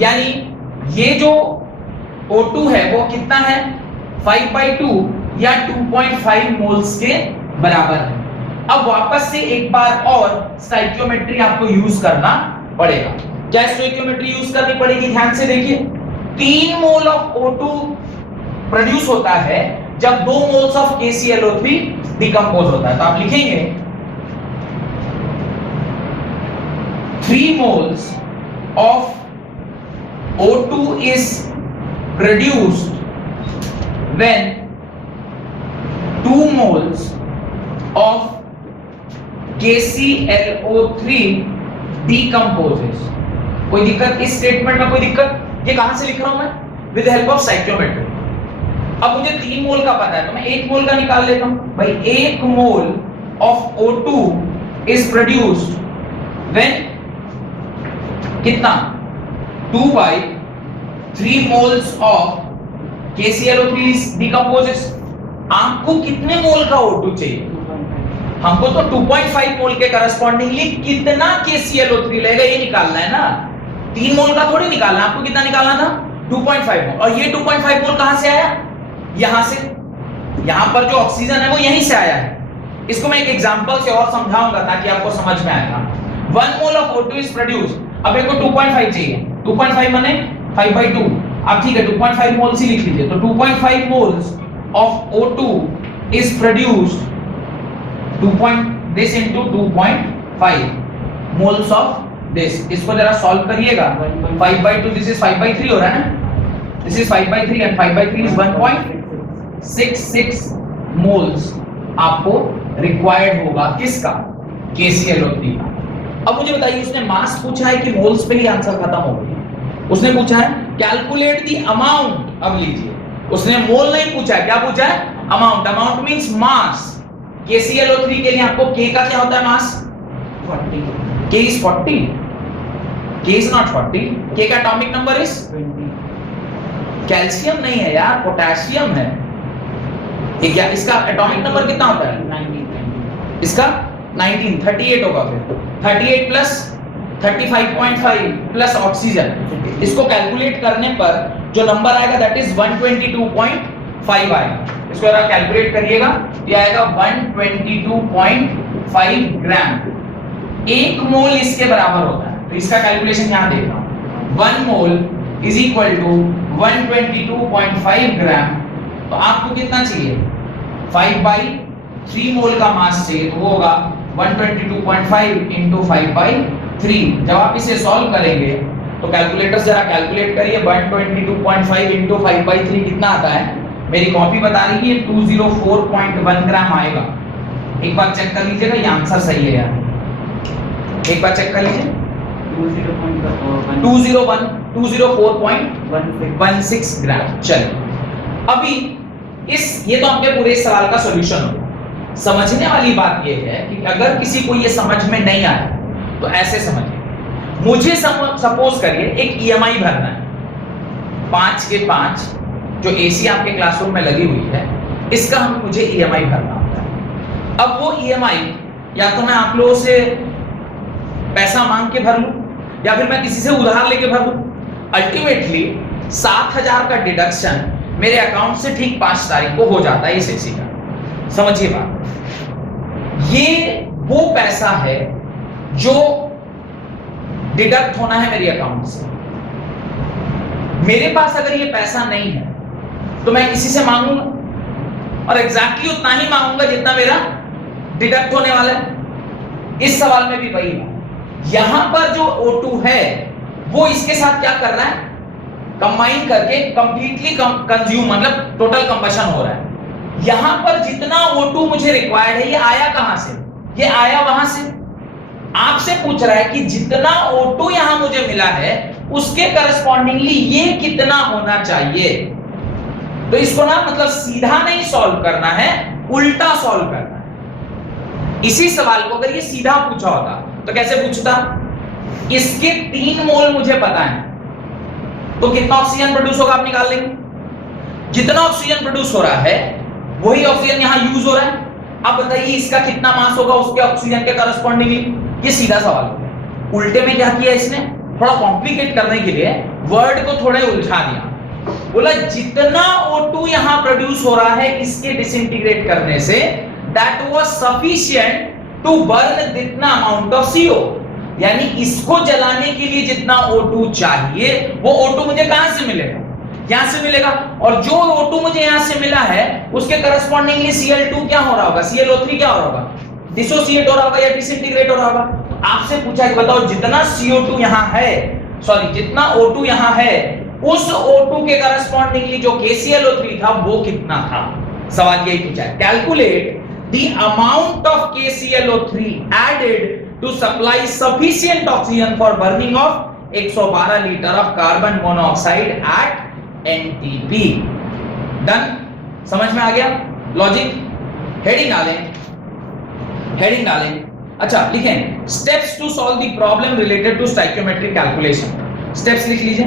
यानी ये जो O2 है वो कितना है, 5/2 या 2.5 मोल्स के बराबर है। अब वापस से एक बार और स्टोइकियोमेट्री आपको यूज करना पड़ेगा। क्या स्टोइकियोमेट्री यूज करनी पड़ेगी, ध्यान से देखिए। 3 मोल ऑफ O2 प्रोड्यूस होता है जब 2 मोल्स ऑफ KClO3 डिकम्पोज होता है। तो आप लिखेंगे 3 moles of O2 is produced when 2 moles of KClO3 decomposes। कोई दिक्कत इस स्टेटमेंट में, कोई दिक्कत? ये कहां से लिख रहा हूं मैं, विद हेल्प ऑफ स्टोइकियोमेट्री। अब मुझे 3 मोल का पता है तो मैं 1 मोल का निकाल लेता हूं। भाई 1 mole of O2 is produced when कितना, 2/3 moles of KClO3 decomposes। आपको कितने मोल का O2 चाहिए, हमको तो 2.5 मोल के करस्पॉन्डिंगली कितना KClO3 लेगा ये निकालना है ना। 3 मोल का थोड़ी निकालना, आपको कितना निकालना था, 2.5 मोल। और ये 2.5 मोल कहां से आया, यहां से। यहां पर जो ऑक्सीजन है वो यहीं से आया है। इसको मैं एक एग्जांपल से और समझाऊंगा ताकि आपको समझ में आएगा। 1 mole of O2 is produced, अब एक को 2.5 चाहिए, 2.5 माने 5/2। अब ठीक है 2.5 मोल्स ही लिख लीजिए। तो 2.5 moles of O2 is produced 2. into 2.5 moles of this. इसको जरा सॉल्व करिएगा। 5/2 दिस इज 5/3 हो रहा है ना, this is 5/3 and 5/3 is 1.66 moles आपको रिक्वायर्ड होगा किसका, KClO3 का। अब मुझे बताइए, उसने मास पूछा है कि मोल्स पे ही आंसर खत्म हो गया। उसने पूछा है कैलकुलेट द अमाउंट। अब लीजिए, उसने मोल नहीं पूछा है, क्या पूछा है, अमाउंट। अमाउंट मींस मास। KClO3 के लिए आपको K का क्या होता है मास, 40। K is 40, K is not 40। K का एटॉमिक नंबर इज 20। कैल्शियम नहीं है यार, पोटेशियम है। ये क्या, इसका एटॉमिक नंबर कितना होता है, 19। इसका 19, 38 होगा। फिर 38 प्लस 35.5 प्लस ऑक्सीजन, इसको कैलकुलेट करने पर जो नंबर आएगा दैट इज 122.5 आएगा। इसको जरा कैलकुलेट करिएगा, ये आएगा 122.5 ग्राम। 1 मोल इसके बराबर होता है, तो इसका कैलकुलेशन यहां देख रहा हूं। 1 मोल इज इक्वल टू 122.5 ग्राम। तो आपको कितना चाहिए, 5/3 मोल का मास चाहिए, तो वो होगा 122.5 into 5/3। जब आप इसे सॉल्व करेंगे तो कैलकुलेटर से जरा कैलकुलेट करिए, 122.5 into 5/3 कितना आता है। मेरी कॉपी बता रही है 204.1 ग्राम आएगा। एक बार चेक कर लीजिएगा, ये आंसर सही है यार, एक बार चेक कर लीजिए। 204.16 ग्राम। चलिए अभी ये तो आपके पूरे सवाल का सॉल्यूशन होगा। समझने वाली बात ये है कि अगर किसी को ये समझ में नहीं आया तो ऐसे समझिए। मुझे सपोज करिए एक EMI भरना है, 5 के 5 जो AC आपके क्लासरूम में लगी हुई है, इसका मुझे EMI भरना होता है। अब वो EMI या तो मैं आप लोगों से पैसा मांग के भर लूं या फिर मैं किसी से उधार लेके भर लूं। अल्टीमेटली 7,000 का डिडक्शन मेरे अकाउंट से ठीक 5 तारीख को हो जाता है इस AC का। समझिए बात, ये वो पैसा है जो डिडक्ट होना है मेरे अकाउंट से। मेरे पास अगर ये पैसा नहीं है तो मैं किसी से मांगूंगा और एग्जैक्टली उतना ही मांगूंगा जितना मेरा डिडक्ट होने वाला है। इस सवाल में भी वही है। यहां पर जो O2 है वो इसके साथ क्या कर रहा है, कंबाइन करके कंप्लीटली कंज्यूम, मतलब टोटल कंबशन हो रहा है। यहां पर जितना O2 मुझे रिक्वायर्ड है ये आया कहां से, ये आया वहां से। आपसे पूछ रहा है कि जितना O2 यहां मुझे मिला है उसके करस्पॉन्डिंगली ये कितना होना चाहिए। तो इसको ना मतलब सीधा नहीं सॉल्व करना है, उल्टा सॉल्व करना है। इसी सवाल को अगर ये सीधा पूछा होता तो कैसे पूछता, इसके 3 मोल मुझे पता है तो कितना ऑक्सीजन प्रोड्यूस होगा आप निकाल लेंगे। जितना ऑक्सीजन प्रोड्यूस हो रहा है वही ऑक्सीजन यहां यूज हो रहा है। अब बताइए इसका कितना मास होगा उसके ऑक्सीजन के करस्पॉन्डिंगली। ये सीधा सवाल है। उल्टे में क्या किया इसने, थोड़ा कॉम्प्लिकेट करने के लिए वर्ड को थोड़ा उलझा दिया। बोला जितना O2 यहां प्रोड्यूस हो रहा है इसके डिसइंटीग्रेट करने से that was sufficient to burn जितना अमाउंट ऑफ CO, यानी इसको जलाने के लिए जितना O2 चाहिए वो O2 मुझे कहां से मिलेगा, यहां से मिलेगा। और जो O2 मुझे यहां से मिला है उसके करस्पॉन्डिंगली Cl2 क्या हो रहा होगा, ClO3 क्या हो रहा होगा, डिसोसिएट हो रहा होगा या डिसइंटीग्रेट हो रहा होगा। आपसे पूछा कि बताओ जितना CO2 यहां है, सॉरी जितना O2 यहां है उस O2 के करस्पॉन्डिंगली जो KClO3 था वो कितना था। सवाल यही पूछा है, calculate the amount of KClO3 added to supply sufficient oxygen for burning of 112 litre of carbon monoxide at NTP। Done, समझ में आ गया लॉजिक। हेडिंग डालें। अच्छा लिखें steps to solve the problem related to stoichiometric calculation. Steps लिख लीजिए।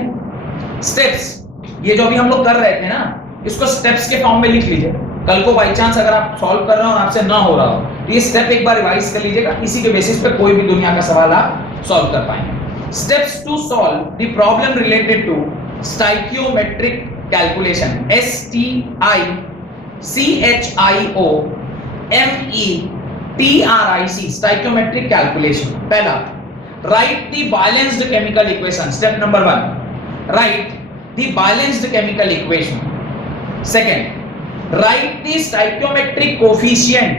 स्टेप्स ये जो भी हम लोग कर रहे थे ना इसको स्टेप्स के फॉर्म में लिख लीजिए। कल को बाय चांस अगर आप सॉल्व कर रहे हो और आपसे ना हो रहा हो तो ये स्टेप एक बार रिवाइज कर लीजिएगा। इसी के बेसिस पे कोई भी दुनिया का सवाल आप सॉल्व कर पाएंगे। Steps to solve the problem related to stoichiometric calculation, STICHIOMETRIC, stoichiometric calculation. पहला, write the balanced chemical equation. Step number 1, write the balanced chemical equation. Second, write the stoichiometric coefficient.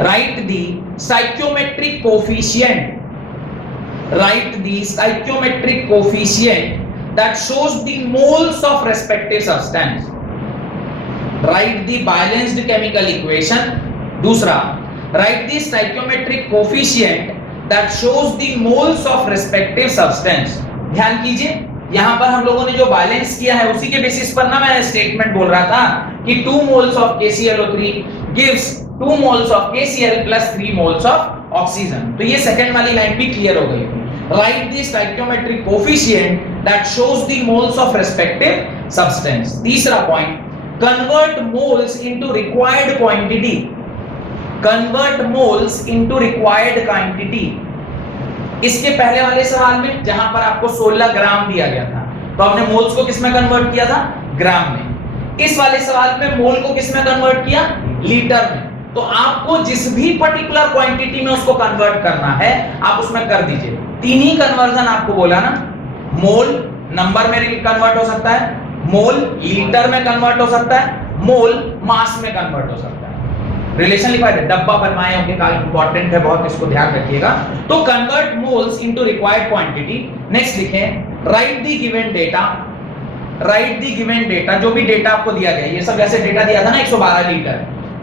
Write the stoichiometric coefficient. Write the stoichiometric coefficient that shows the moles of respective substance. Write the balanced chemical equation. दूसरा, write the stoichiometric coefficient that shows the moles of respective substance. ध्यान कीजिए यहां पर हम लोगों ने जो बैलेंस किया है उसी के बेसिस पर ना मैं स्टेटमेंट बोल रहा था कि 2 moles of KClO3 gives 2 moles of KCl plus 3 moles of oxygen। तो ये सेकंड वाली लाइन भी क्लियर हो गई। Write the stoichiometric coefficient that shows the moles of respective substance. तीसरा point, convert moles into required quantity. Convert moles into required quantity. इसके पहले वाले सवाल में जहां पर आपको 16 ग्राम दिया गया था तो आपने मोल्स को किस में कन्वर्ट किया था, ग्राम में। इस वाले सवाल में मोल को किस में कन्वर्ट किया, लीटर में। तो आपको जिस भी पर्टिकुलर क्वांटिटी में उसको कन्वर्ट करना है आप उसमें कर दीजिए। 3 ही कन्वर्जन आपको बोला ना, मोल नंबर में कन्वर्ट हो सकता है, मोल लीटर में कन्वर्ट हो सकता है, मोल मास में कन्वर्ट हो सकता है। रिलेशन लिखा है, डब्बा बनवाए होंगे, का इंपॉर्टेंट है बहुत, इसको ध्यान रखिएगा। तो convert moles into required quantity. Next लिखें write the given data. Write the given data, जो भी डेटा आपको दिया गया, ये सब जैसे डेटा दिया था ना 112 लीटर,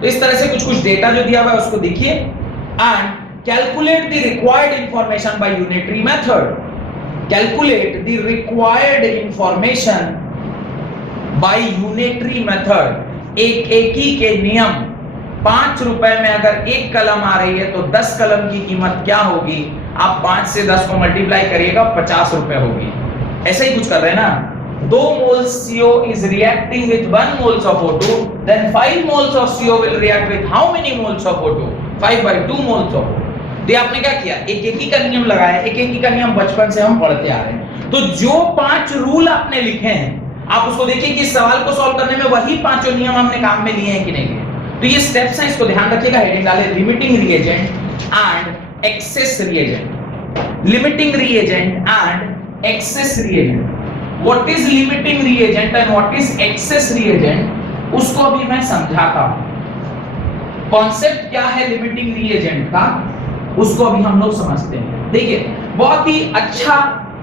तो इस तरह से कुछ डेटा जो दिया हुआ है उसको देखिए and calculate the required information bye unitary method. Calculate the required information bye unitary method. एक के नियम। 5 रुपए में अगर 1 कलम आ रही है तो 10 कलम की कीमत क्या होगी, आप 5 से 10 को मल्टीप्लाई करिएगा 50 रुपए होगी। ऐसे ही कुछ कर रहे हैं ना। 2 moles CO is reacting with 1 moles of O2, then 5 moles of CO will react with how many moles of O2? 5/2 moles of O2। तो आपने क्या किया, एक ही का नियम लगाया। एक का नियम बचपन से हम पढ़ते आ रहे हैं। तो जो 5 रूल आपने लिखे हैं आप उसको देखिए कि सवाल को सॉल्व करने में वही 5 नियम हमने काम में लिए हैं कि नहीं लिए। तो ये स्टेप्स हैं, इसको ध्यान रखिएगा। हेडिंग डाले limiting reagent and access reagent. Limiting reagent and access reagent. What is limiting reagent and what is access reagent, उसको भी मैं समझाता हूं। कॉन्सेप्ट क्या है लिमिटिंग रिएजेंट का, उसको अभी हम लोग समझते हैं। देखिए बहुत ही अच्छा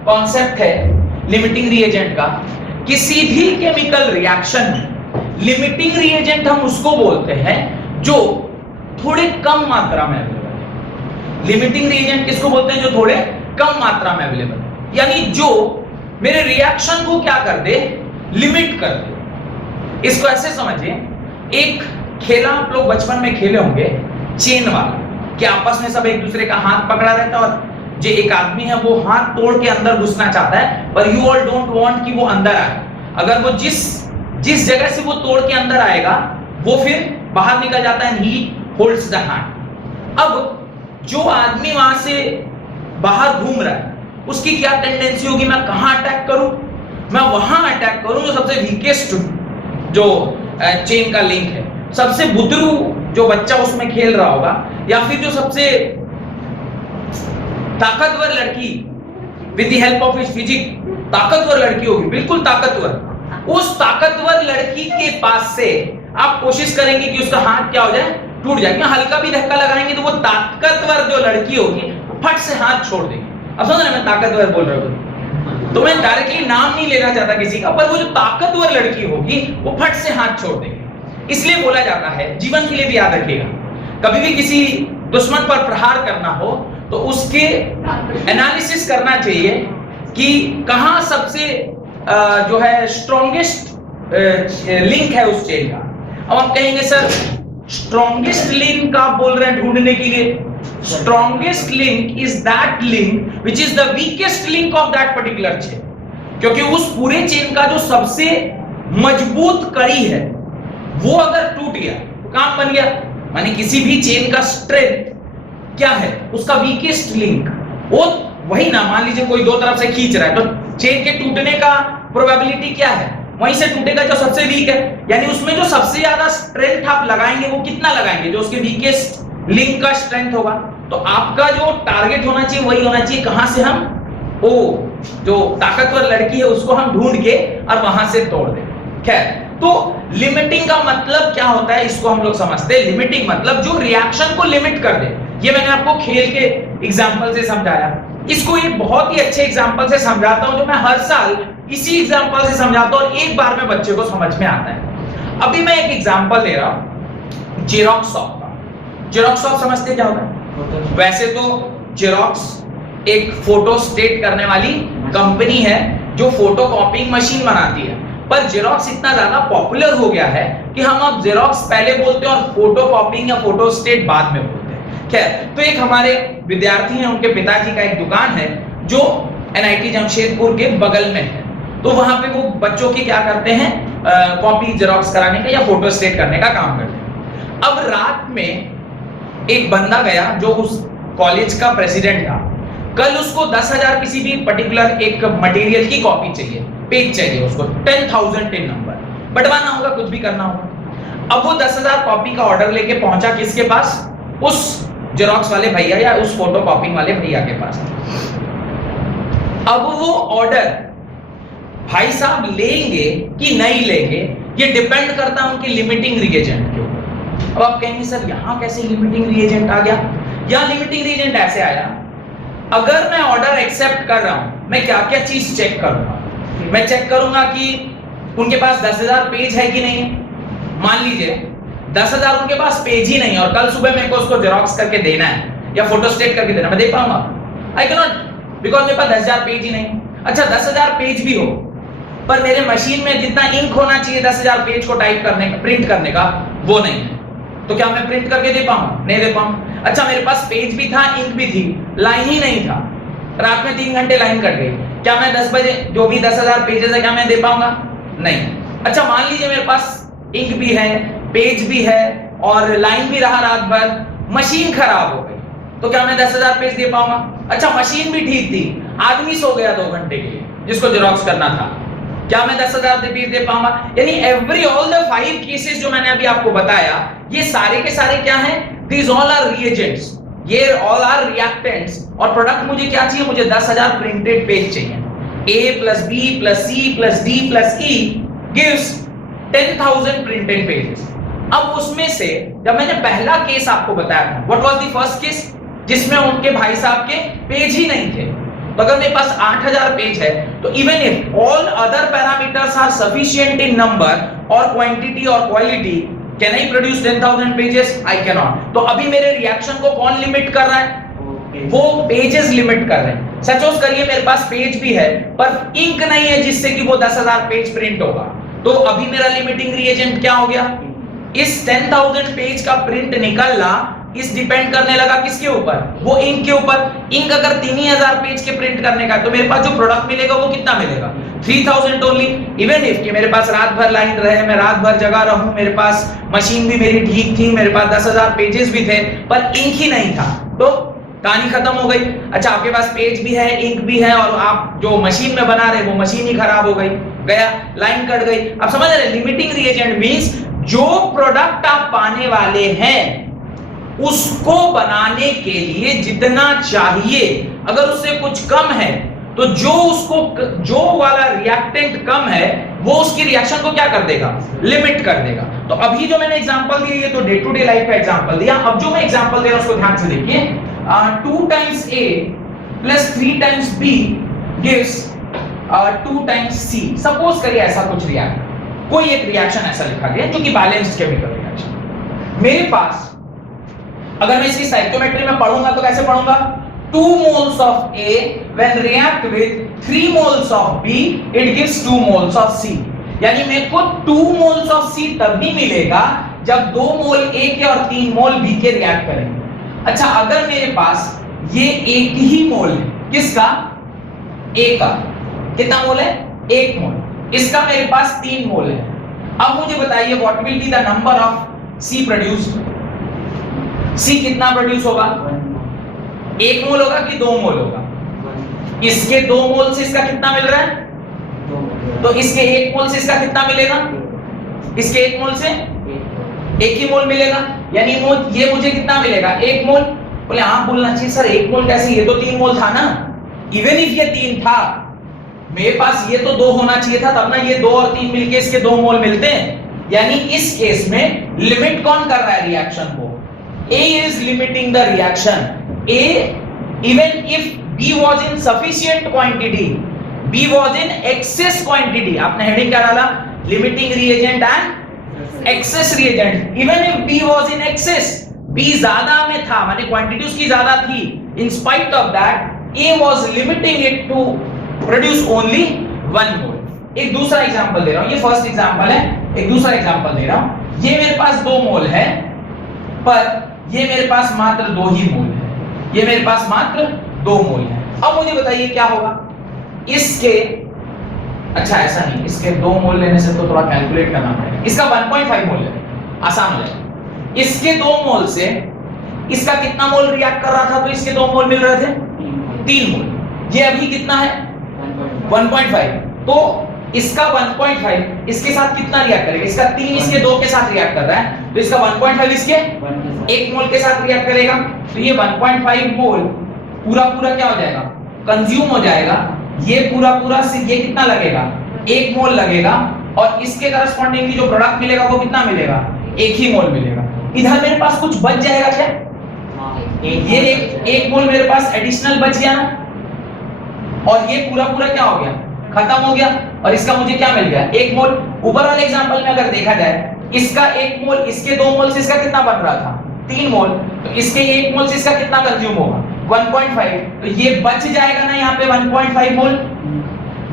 कॉन्सेप्ट है लिमिटिंग रिएजेंट का। किसी भी केमिकल रिएक्शन में लिमिटिंग रिएजेंट हम उसको बोलते हैं जो थोड़े कम मात्रा में अवेलेबल है। लिमिटिंग रिएजेंट किसको बोलते हैं, जो थोड़े कम मात्रा में अवेलेबल है, यानी जो मेरे रिएक्शन को क्या कर दे, लिमिट कर दे। इसको ऐसे समझिए, एक खेला आप लोग बचपन में खेले होंगे चेन वाला, कि आपस में सब एक दूसरे का हाथ पकड़ा रहता है और जो एक आदमी है वो हाथ तोड़ के अंदर घुसना चाहता है, पर यू ऑल डोंट वांट कि वो अंदर आए। अगर वो जिस जगह से वो तोड़ के अंदर आएगा वो फिर बाहर निकल जाता है, ही होल्ड्स द हैंड। अब जो आदमी वहां से बाहर घूम रहा है उसकी क्या टेंडेंसी होगी, मैं कहां अटैक करूं, मैं वहां अटैक करूं जो सबसे वीकेस्ट जो चेन का लिंक है, सबसे बुद्रू जो बच्चा उसमें खेल रहा होगा, या फिर जो सबसे ताकतवर लड़की with the help of his physique, ताकतवर लड़की होगी, बिल्कुल ताकतवर, उस ताकतवर लड़की के पास से आप कोशिश करेंगे कि उसका हाथ क्या हो जाए, टूट जाए। क्यों, हल्का भी धक्का लगाएंगे तो वो ताकतवर जो लड़की होगी फट से हाथ छोड़ देगी। अब समझ रहे, मैं ताकतवर बोल रहा हूं तो मैं डायरेक्टली नाम नहीं लेना चाहता किसी का, पर वो जो ताकतवर लड़की होगी वो फट से हाथ छोड़ देगी। इसलिए बोला जाता है, जीवन के लिए भी याद रखिएगा, कभी भी किसी दुश्मन पर प्रहार करना हो तो उसके एनालिसिस करना चाहिए कि कहां सबसे जो है स्ट्रॉन्गेस्ट लिंक है उस चेन का। अब हम कहेंगे सर स्ट्रॉन्गेस्ट लिंक आप बोल रहे हैं ढूंढने के लिए, strongest link is that link which is the weakest link of that particular chain, क्योंकि उस पूरे चेन का जो सबसे मजबूत कड़ी है वो अगर टूट गया तो काम बन गया। माने किसी भी चेन का स्ट्रेंथ क्या है, उसका वीकेस्ट लिंक, वो वही ना, मान लीजिए कोई दो तरफ से खींच रहा है तो चेन के टूटने का प्रोबेबिलिटी क्या है, वहीं से टूटेगा जो सबसे वीक है, यानी उसमें जो सबसे ज्यादा स्ट्रेंथ आप लगाएंगे वो कितना लगाएंगे, जो उसके वीकेस्ट लिंक का स्ट्रेंथ होगा। तो आपका जो टारगेट होना चाहिए वही होना चाहिए, कहां से हम वो जो ताकतवर लड़की है उसको हम ढूंढ के और वहां से तोड़ दें। खैर, तो लिमिटिंग का मतलब क्या होता है इसको हम लोग समझते हैं। लिमिटिंग मतलब जो रिएक्शन को लिमिट कर दे। ये मैंने आपको खेल के एग्जांपल से समझाया, इसको एक बहुत ही अच्छे एग्जांपल से समझाता हूं जो मैं हर साल इसी एग्जांपल से समझाता हूं और एक बार में बच्चे को समझ में आता है। अभी मैं एक एग्जांपल दे रहा हूं जेरॉक्स शॉप का। जेरॉक्स शॉप समझते क्या होता है? वैसे तो जेरॉक्स एक फोटो स्टेट करने वाली कंपनी है जो फोटो कॉपिंग मशीन बनाती है, पर जेरॉक्स इतना ज्यादा पॉपुलर हो गया है कि हम अब जेरॉक्स पहले बोलते हैं और फोटो कॉपिंग या फोटो स्टेट बाद में बोलते हैं। खैर, तो एक हमारे विद्यार्थी हैं, उनके पिताजी का एक दुकान है जो एनआईटी जमशेदपुर के बगल में है, तो वहां पे वो बच्चों की क्या करते हैं, कॉपी जेरॉक्स कराने का या फोटो स्टेट करने का काम करते हैं। अब रात में एक बंदा गया जो उस कॉलेज का प्रेसिडेंट था, कल उसको 10,000 किसी भी पर्टिकुलर एक मटेरियल की कॉपी चाहिए, पेज चाहिए उसको, 10,000 टिन नंबर बंटवाना होगा, कुछ भी करना होगा। अब वो 10,000 कॉपी का ऑर्डर लेके पहुंचा किसके पास, उस जेरॉक्स वाले भैया या उस फोटो कॉपिंग वाले भैया के पास। अब वो ऑर्डर भाई साहब लेंगे कि नहीं लेंगे ये डिपेंड करता है उनकी लिमिटिंग रिएजेंट के ऊपर। अब आप कहेंगे सर यहां कैसे लिमिटिंग रिएजेंट आ गया? यहां लिमिटिंग रिएजेंट ऐसे आया, अगर मैं ऑर्डर एक्सेप्ट कर रहा हूं, मैं क्या क्या चीज चेक करूंगा? मैं चेक करूंगा कि उनके पास 10,000 पेज है कि नहीं। मान लीजिए 10,000 उनके पास पेज ही नहीं और कल सुबह मेरे को उसको जेरॉक्स करके देना है या फोटो स्टेट करके देना, मैं दे पाऊंगा? आई कैन नॉट, बिकॉज़ मेरे पास 10,000 पेज ही नहीं। अच्छा 10,000 पेज भी हो पर मेरे मशीन में जितना इंक होना चाहिए 10,000 पेज को टाइप करने का, प्रिंट करने का, वो नहीं है, तो क्या मैं प्रिंट करके दे पाऊंगा? नहीं दे पाऊंगा। अच्छा मेरे पास पेज भी था, इंक भी थी, लाइन ही नहीं था, रात में 3 घंटे लाइन कट गई, क्या मैं 10 बजे जो भी 10,000 पेजेस है क्या मैं दे पाऊंगा? नहीं। अच्छा मान लीजिए मेरे पास इंक भी है, पेज भी है और लाइन भी रहा रात भर, मशीन खराब हो गई, तो क्या मैं 10,000 पेज दे पाऊंगा? अच्छा मशीन भी ठीक थी, आदमी सो गया 2 घंटे के लिए जिसको जेरॉक्स करना था, क्या मैं 10,000 पेज दे पाऊंगा? यानी एवरी ऑल द 5 केसेस जो मैंने अभी आपको बताया, ये सारे के सारे क्या हैं? दीज ऑल आर रिएजेंट्स, ये ऑल आर रिएक्टेंट्स, और प्रोडक्ट मुझे क्या चाहिए? मुझे 10,000 प्रिंटेड पेज चाहिए। A plus B plus C plus D plus E gives 10,000 printed pages. अब उसमें से जब मैंने पहला केस आपको बताया था, what was the first case, जिसमें उनके भाई साहब के पेज ही नहीं थे, तो अगर मेरे पास 8000 पेज है तो even if all other parameters are sufficient in number और क्वांटिटी और quality, can I produce 10,000 pages? I can not. तो अभी मेरे रिएक्शन को कौन लिमिट कर रहा है? वो पेजेस लिमिट कर रहे हैं. सपोज करिए मेरे पास पेज भी है पर इंक नहीं है जिससे कि वो 10,000 पेज प्रिंट होगा, तो अभी मेरा लिमिटिंग रिएजेंट क्या हो गया? इस 10,000 पेज का प्रिंट निकलना इस डिपेंड करने लगा किसके ऊपर? वो इंक के ऊपर. इंक अगर 3,000 पेज के प्रिंट करने का, तो मेरे पास जो प्रोडक्ट मिलेगा वो कितना मिलेगा? 3,000 ओनली. इवन इफ कि मेरे पास रात भर लाइन रहे, मैं रात भर जगा रहूं, मेरे पास मशीन भी मेरी ठीक थी, मेरे पास 10,000 पेजेस भी थे, पर इंक ही नहीं था, तो कहानी खत्म हो गई. अच्छा, आपके पास पेज भी है, इंक भी है, और आप जो मशीन में बना रहे वो मशीन ही खराब हो गई, गया, लाइन कट गई. अब समझ रहे? लिमिटिंग रिएजेंट मींस जो प्रोडक्ट आप पाने वाले हैं उसको बनाने के लिए जितना चाहिए, अगर उससे कुछ कम है तो जो वाला रिएक्टेंट कम है वो उसकी रिएक्शन को क्या कर देगा? लिमिट कर देगा. तो अभी जो मैंने एग्जांपल दिया, ये तो डे टू डे लाइफ का एग्जांपल दिया. अब जो मैं एग्जांपल दे रहा हूं उसको ध्यान से देखिए. 2 times A plus 3 times B gives 2 times C. Suppose करिए ऐसा कुछ रिएक्शन, कोई एक रिएक्शन ऐसा लिखा गया जो कि बैलेंस्ड केमिकल रिएक्शन. मेरे पास अगर मैं इसकी साइक्रोमेट्री में पढ़ूंगा तो कैसे पढ़ूंगा? 2 moles of A when react with 3 moles of B it gives 2 moles of C. यानी मेरे को 2 moles of C तभी मिलेगा जब 2 मोल A के और 3 मोल B के रिएक्ट करेंगे. अच्छा, अगर मेरे पास ये एक ही मोल है, किसका? A का. कितना मोल है? 1 मोल. इसका मेरे पास 3 मोल है. अब मुझे बताइए what will be the number of C produced? C कितना प्रोड्यूस होगा? 1 मोल होगा कि 2 मोल होगा? इसके 2 मोल से इसका कितना मिल रहा है? तो इसके 1 मोल से इसका कितना मिलेगा? इसके 1 मोल से 1 ही मोल मिलेगा. यानी ये मुझे कितना मिलेगा? 1 मोल. बोले हाँ बोलना चाहिए सर 1 मोल कैसे, ये तो 3 मोल था ना. इवन इफ ये 3 था, मेरे पास ये तो 2 होना चाहिए था, तब ना ये 2 और 3 मिलके इसके 2 मोल मिलते हैं. यानी इस केस में लिमिट कौन कर रहा है रिएक्शन को? A is limiting the reaction. A, even if B was in sufficient quantity, B was in excess quantity. आपने हेडिंग क्या डाला? Limiting reagent and excess reagent. Even if B was in excess, B ज्यादा में था, माने क्वांटिटी उसकी ज्यादा थी. In spite of that, A was limiting it to produce only 1 mole. एक दूसरा एग्जांपल दे रहा हूं, ये फर्स्ट एग्जांपल है. एक दूसरा एग्जांपल दे रहा हूं. ये मेरे पास 2 मोल है, पर ये मेरे पास मात्र 2 ही मोल है. ये मेरे पास मात्र 2 मोल है. अब मुझे बताइए क्या होगा इसके? अच्छा ऐसा नहीं, इसके 2 मोल लेने से तो थोड़ा कैलकुलेट करना पड़ेगा. इसका 1.5 मोल है, आसान हो जाएगा. इसके 2 मोल से इसका कितना मोल रिएक्ट कर रहा था? तो इसके 2 मोल मिल रहे थे 3 मोल. ये अभी कितना है? 1.5. तो इसका 1.5 इसके साथ कितना रिएक्ट करेगा? इसका 3 इसके 2 के साथ रिएक्ट कर रहा है, तो इसका 1.5 इसके 1 मोल के साथ रिएक्ट करेगा. तो ये 1.5 मोल पूरा पूरा क्या हो जाएगा? कंज्यूम हो जाएगा. ये पूरा पूरा से ये कितना लगेगा? 1 मोल लगेगा, और इसके करस्पॉन्डिंगली जो प्रोडक्ट मिलेगा वो कितना मिलेगा? 1 ही मोल मिलेगा. इधर मेरे पास कुछ बच जाएगा क्या? ये एक मोल मेरे पास एडिशनल बच गया ना, और ये पूरा पूरा क्या हो गया? खत्म हो गया. और इसका मुझे क्या मिल गया? 1 मोल. ऊपर वाले एग्जांपल में अगर देखा जाए, इसका 1 मोल, इसके 2 मोल से इसका कितना बन रहा था? 3 मोल. तो इसके 1 मोल से इसका कितना कंज्यूम होगा? 1.5. तो ये बच जाएगा ना यहाँ पे 1.5 मोल.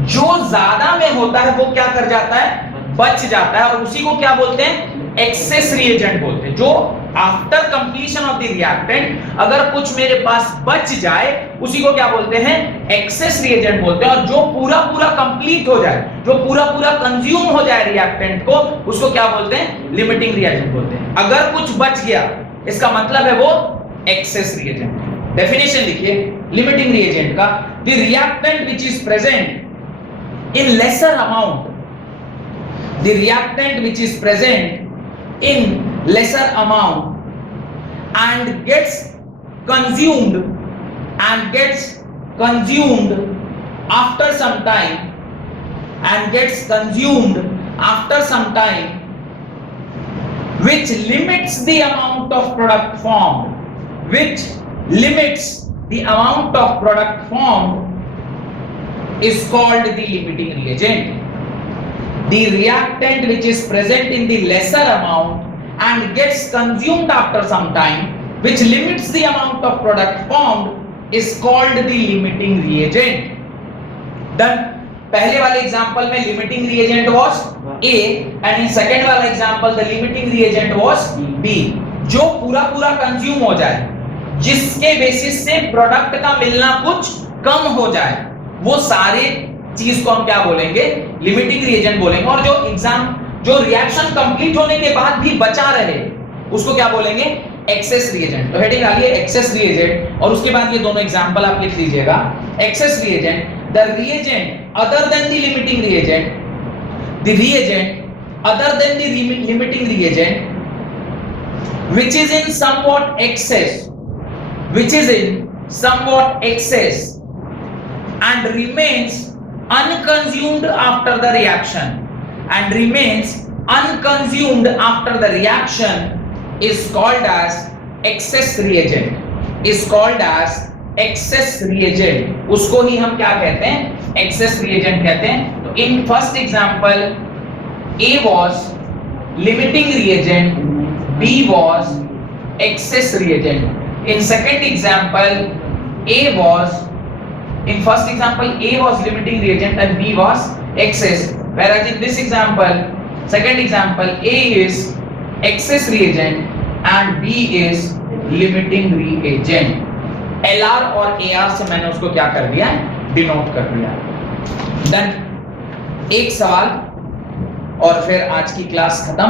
जो ज्यादा में होता है वो क्या कर जाता है? बच जाता है, और उसी को क्या बोलते हैं? एक्सेस रिएजेंट बोलते हैं. जो after completion of the reactant अगर कुछ मेरे पास बच जाए उसी को क्या बोलते हैं? एक्सेस रिएजेंट बोलते हैं. और जो पूरा पूरा कंप्लीट हो जाए, जो पूरा पूरा कंज्यूम हो जाए रिएक्टेंट को, उसको क्या बोलते हैं? लिमिटिंग रिएजेंट बोलते हैं. अगर कुछ बच गया इसका मतलब है वो एक्सेस रिएजेंट. डेफिनेशन लिखिए लिमिटिंग रिएजेंट का. The reactant which is present in lesser amount, the reactant which is present in lesser amount and gets consumed after some time and gets consumed after some time, which limits the amount of product formed, which limits the amount of product formed, is called the limiting reagent. The reactant which is present in the lesser amount and gets consumed after some time, which limits the amount of product formed, is called the limiting reagent. Done. पहले वाले एग्जांपल में limiting reagent was A and in second वाला example the limiting reagent was B. जो पूरा पूरा कंज्यूम हो जाए, जिसके बेसिस से प्रोडक्ट का मिलना कुछ कम हो जाए, वो सारे चीज को हम क्या बोलेंगे? लिमिटिंग रिएजेंट बोलेंगे. और जो रिएक्शन कंप्लीट होने के बाद भी बचा रहे, उसको क्या बोलेंगे? Access reagent. तो हेडिंग आ गई है एक्सेस रिएजेंट, और उसके बाद ये दोनों एग्जांपल आप लिख लीजिएगा. Access reagent, the reagent other than the limiting reagent, the reagent other than the limiting reagent which is in somewhat excess and remains unconsumed after the reaction, is called as excess reagent. Access reagent, उसको ही हम क्या कहते हैं? एक्सेस रिएजेंट कहते हैं. तो in first example A was limiting reagent, B was excess reagent. In second example in first example A was limiting reagent and B was excess, whereas in this example, second example, A is excess reagent and B is limiting reagent. LR और AR से मैंने उसको क्या कर दिया? डिनोट कर दिया. देन एक सवाल और फिर आज की क्लास खत्म.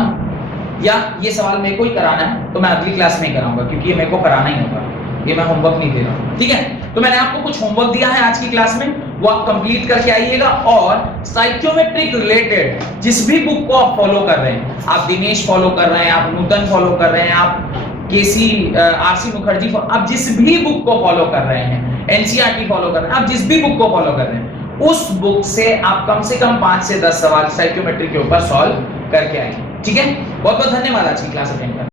या ये सवाल मेरे को ही कराना है, तो मैं अगली क्लास में ही कराऊंगा, क्योंकि ये मेरे को कराना ही होगा. ये मैं होमवर्क नहीं दे रहा हूँ, ठीक है? तो मैंने आपको कुछ होमवर्क दिया है आज की क्लास में, वो आप कंप्लीट करके आइएगा. और साइक्योमेट्रिक रिलेटेड जिस भी बुक को आप फॉलो कर रहे हैं, आप दिनेश फॉलो कर रहे हैं, आप नूतन फॉलो कर रहे हैं, आप आरसी मुखर्जी, आप जिस भी बुक को फॉलो कर रहे हैं, एनसीईआरटी फॉलो कर रहे हैं, आप जिस भी बुक को फॉलो कर रहे हैं, उस बुक से आप कम से कम 5 से 10 सवाल साइक्योमेट्री के ऊपर सॉल्व करके आएंगे. ठीक है? बहुत बहुत धन्यवाद आज की क्लास अटेंड करने के लिए.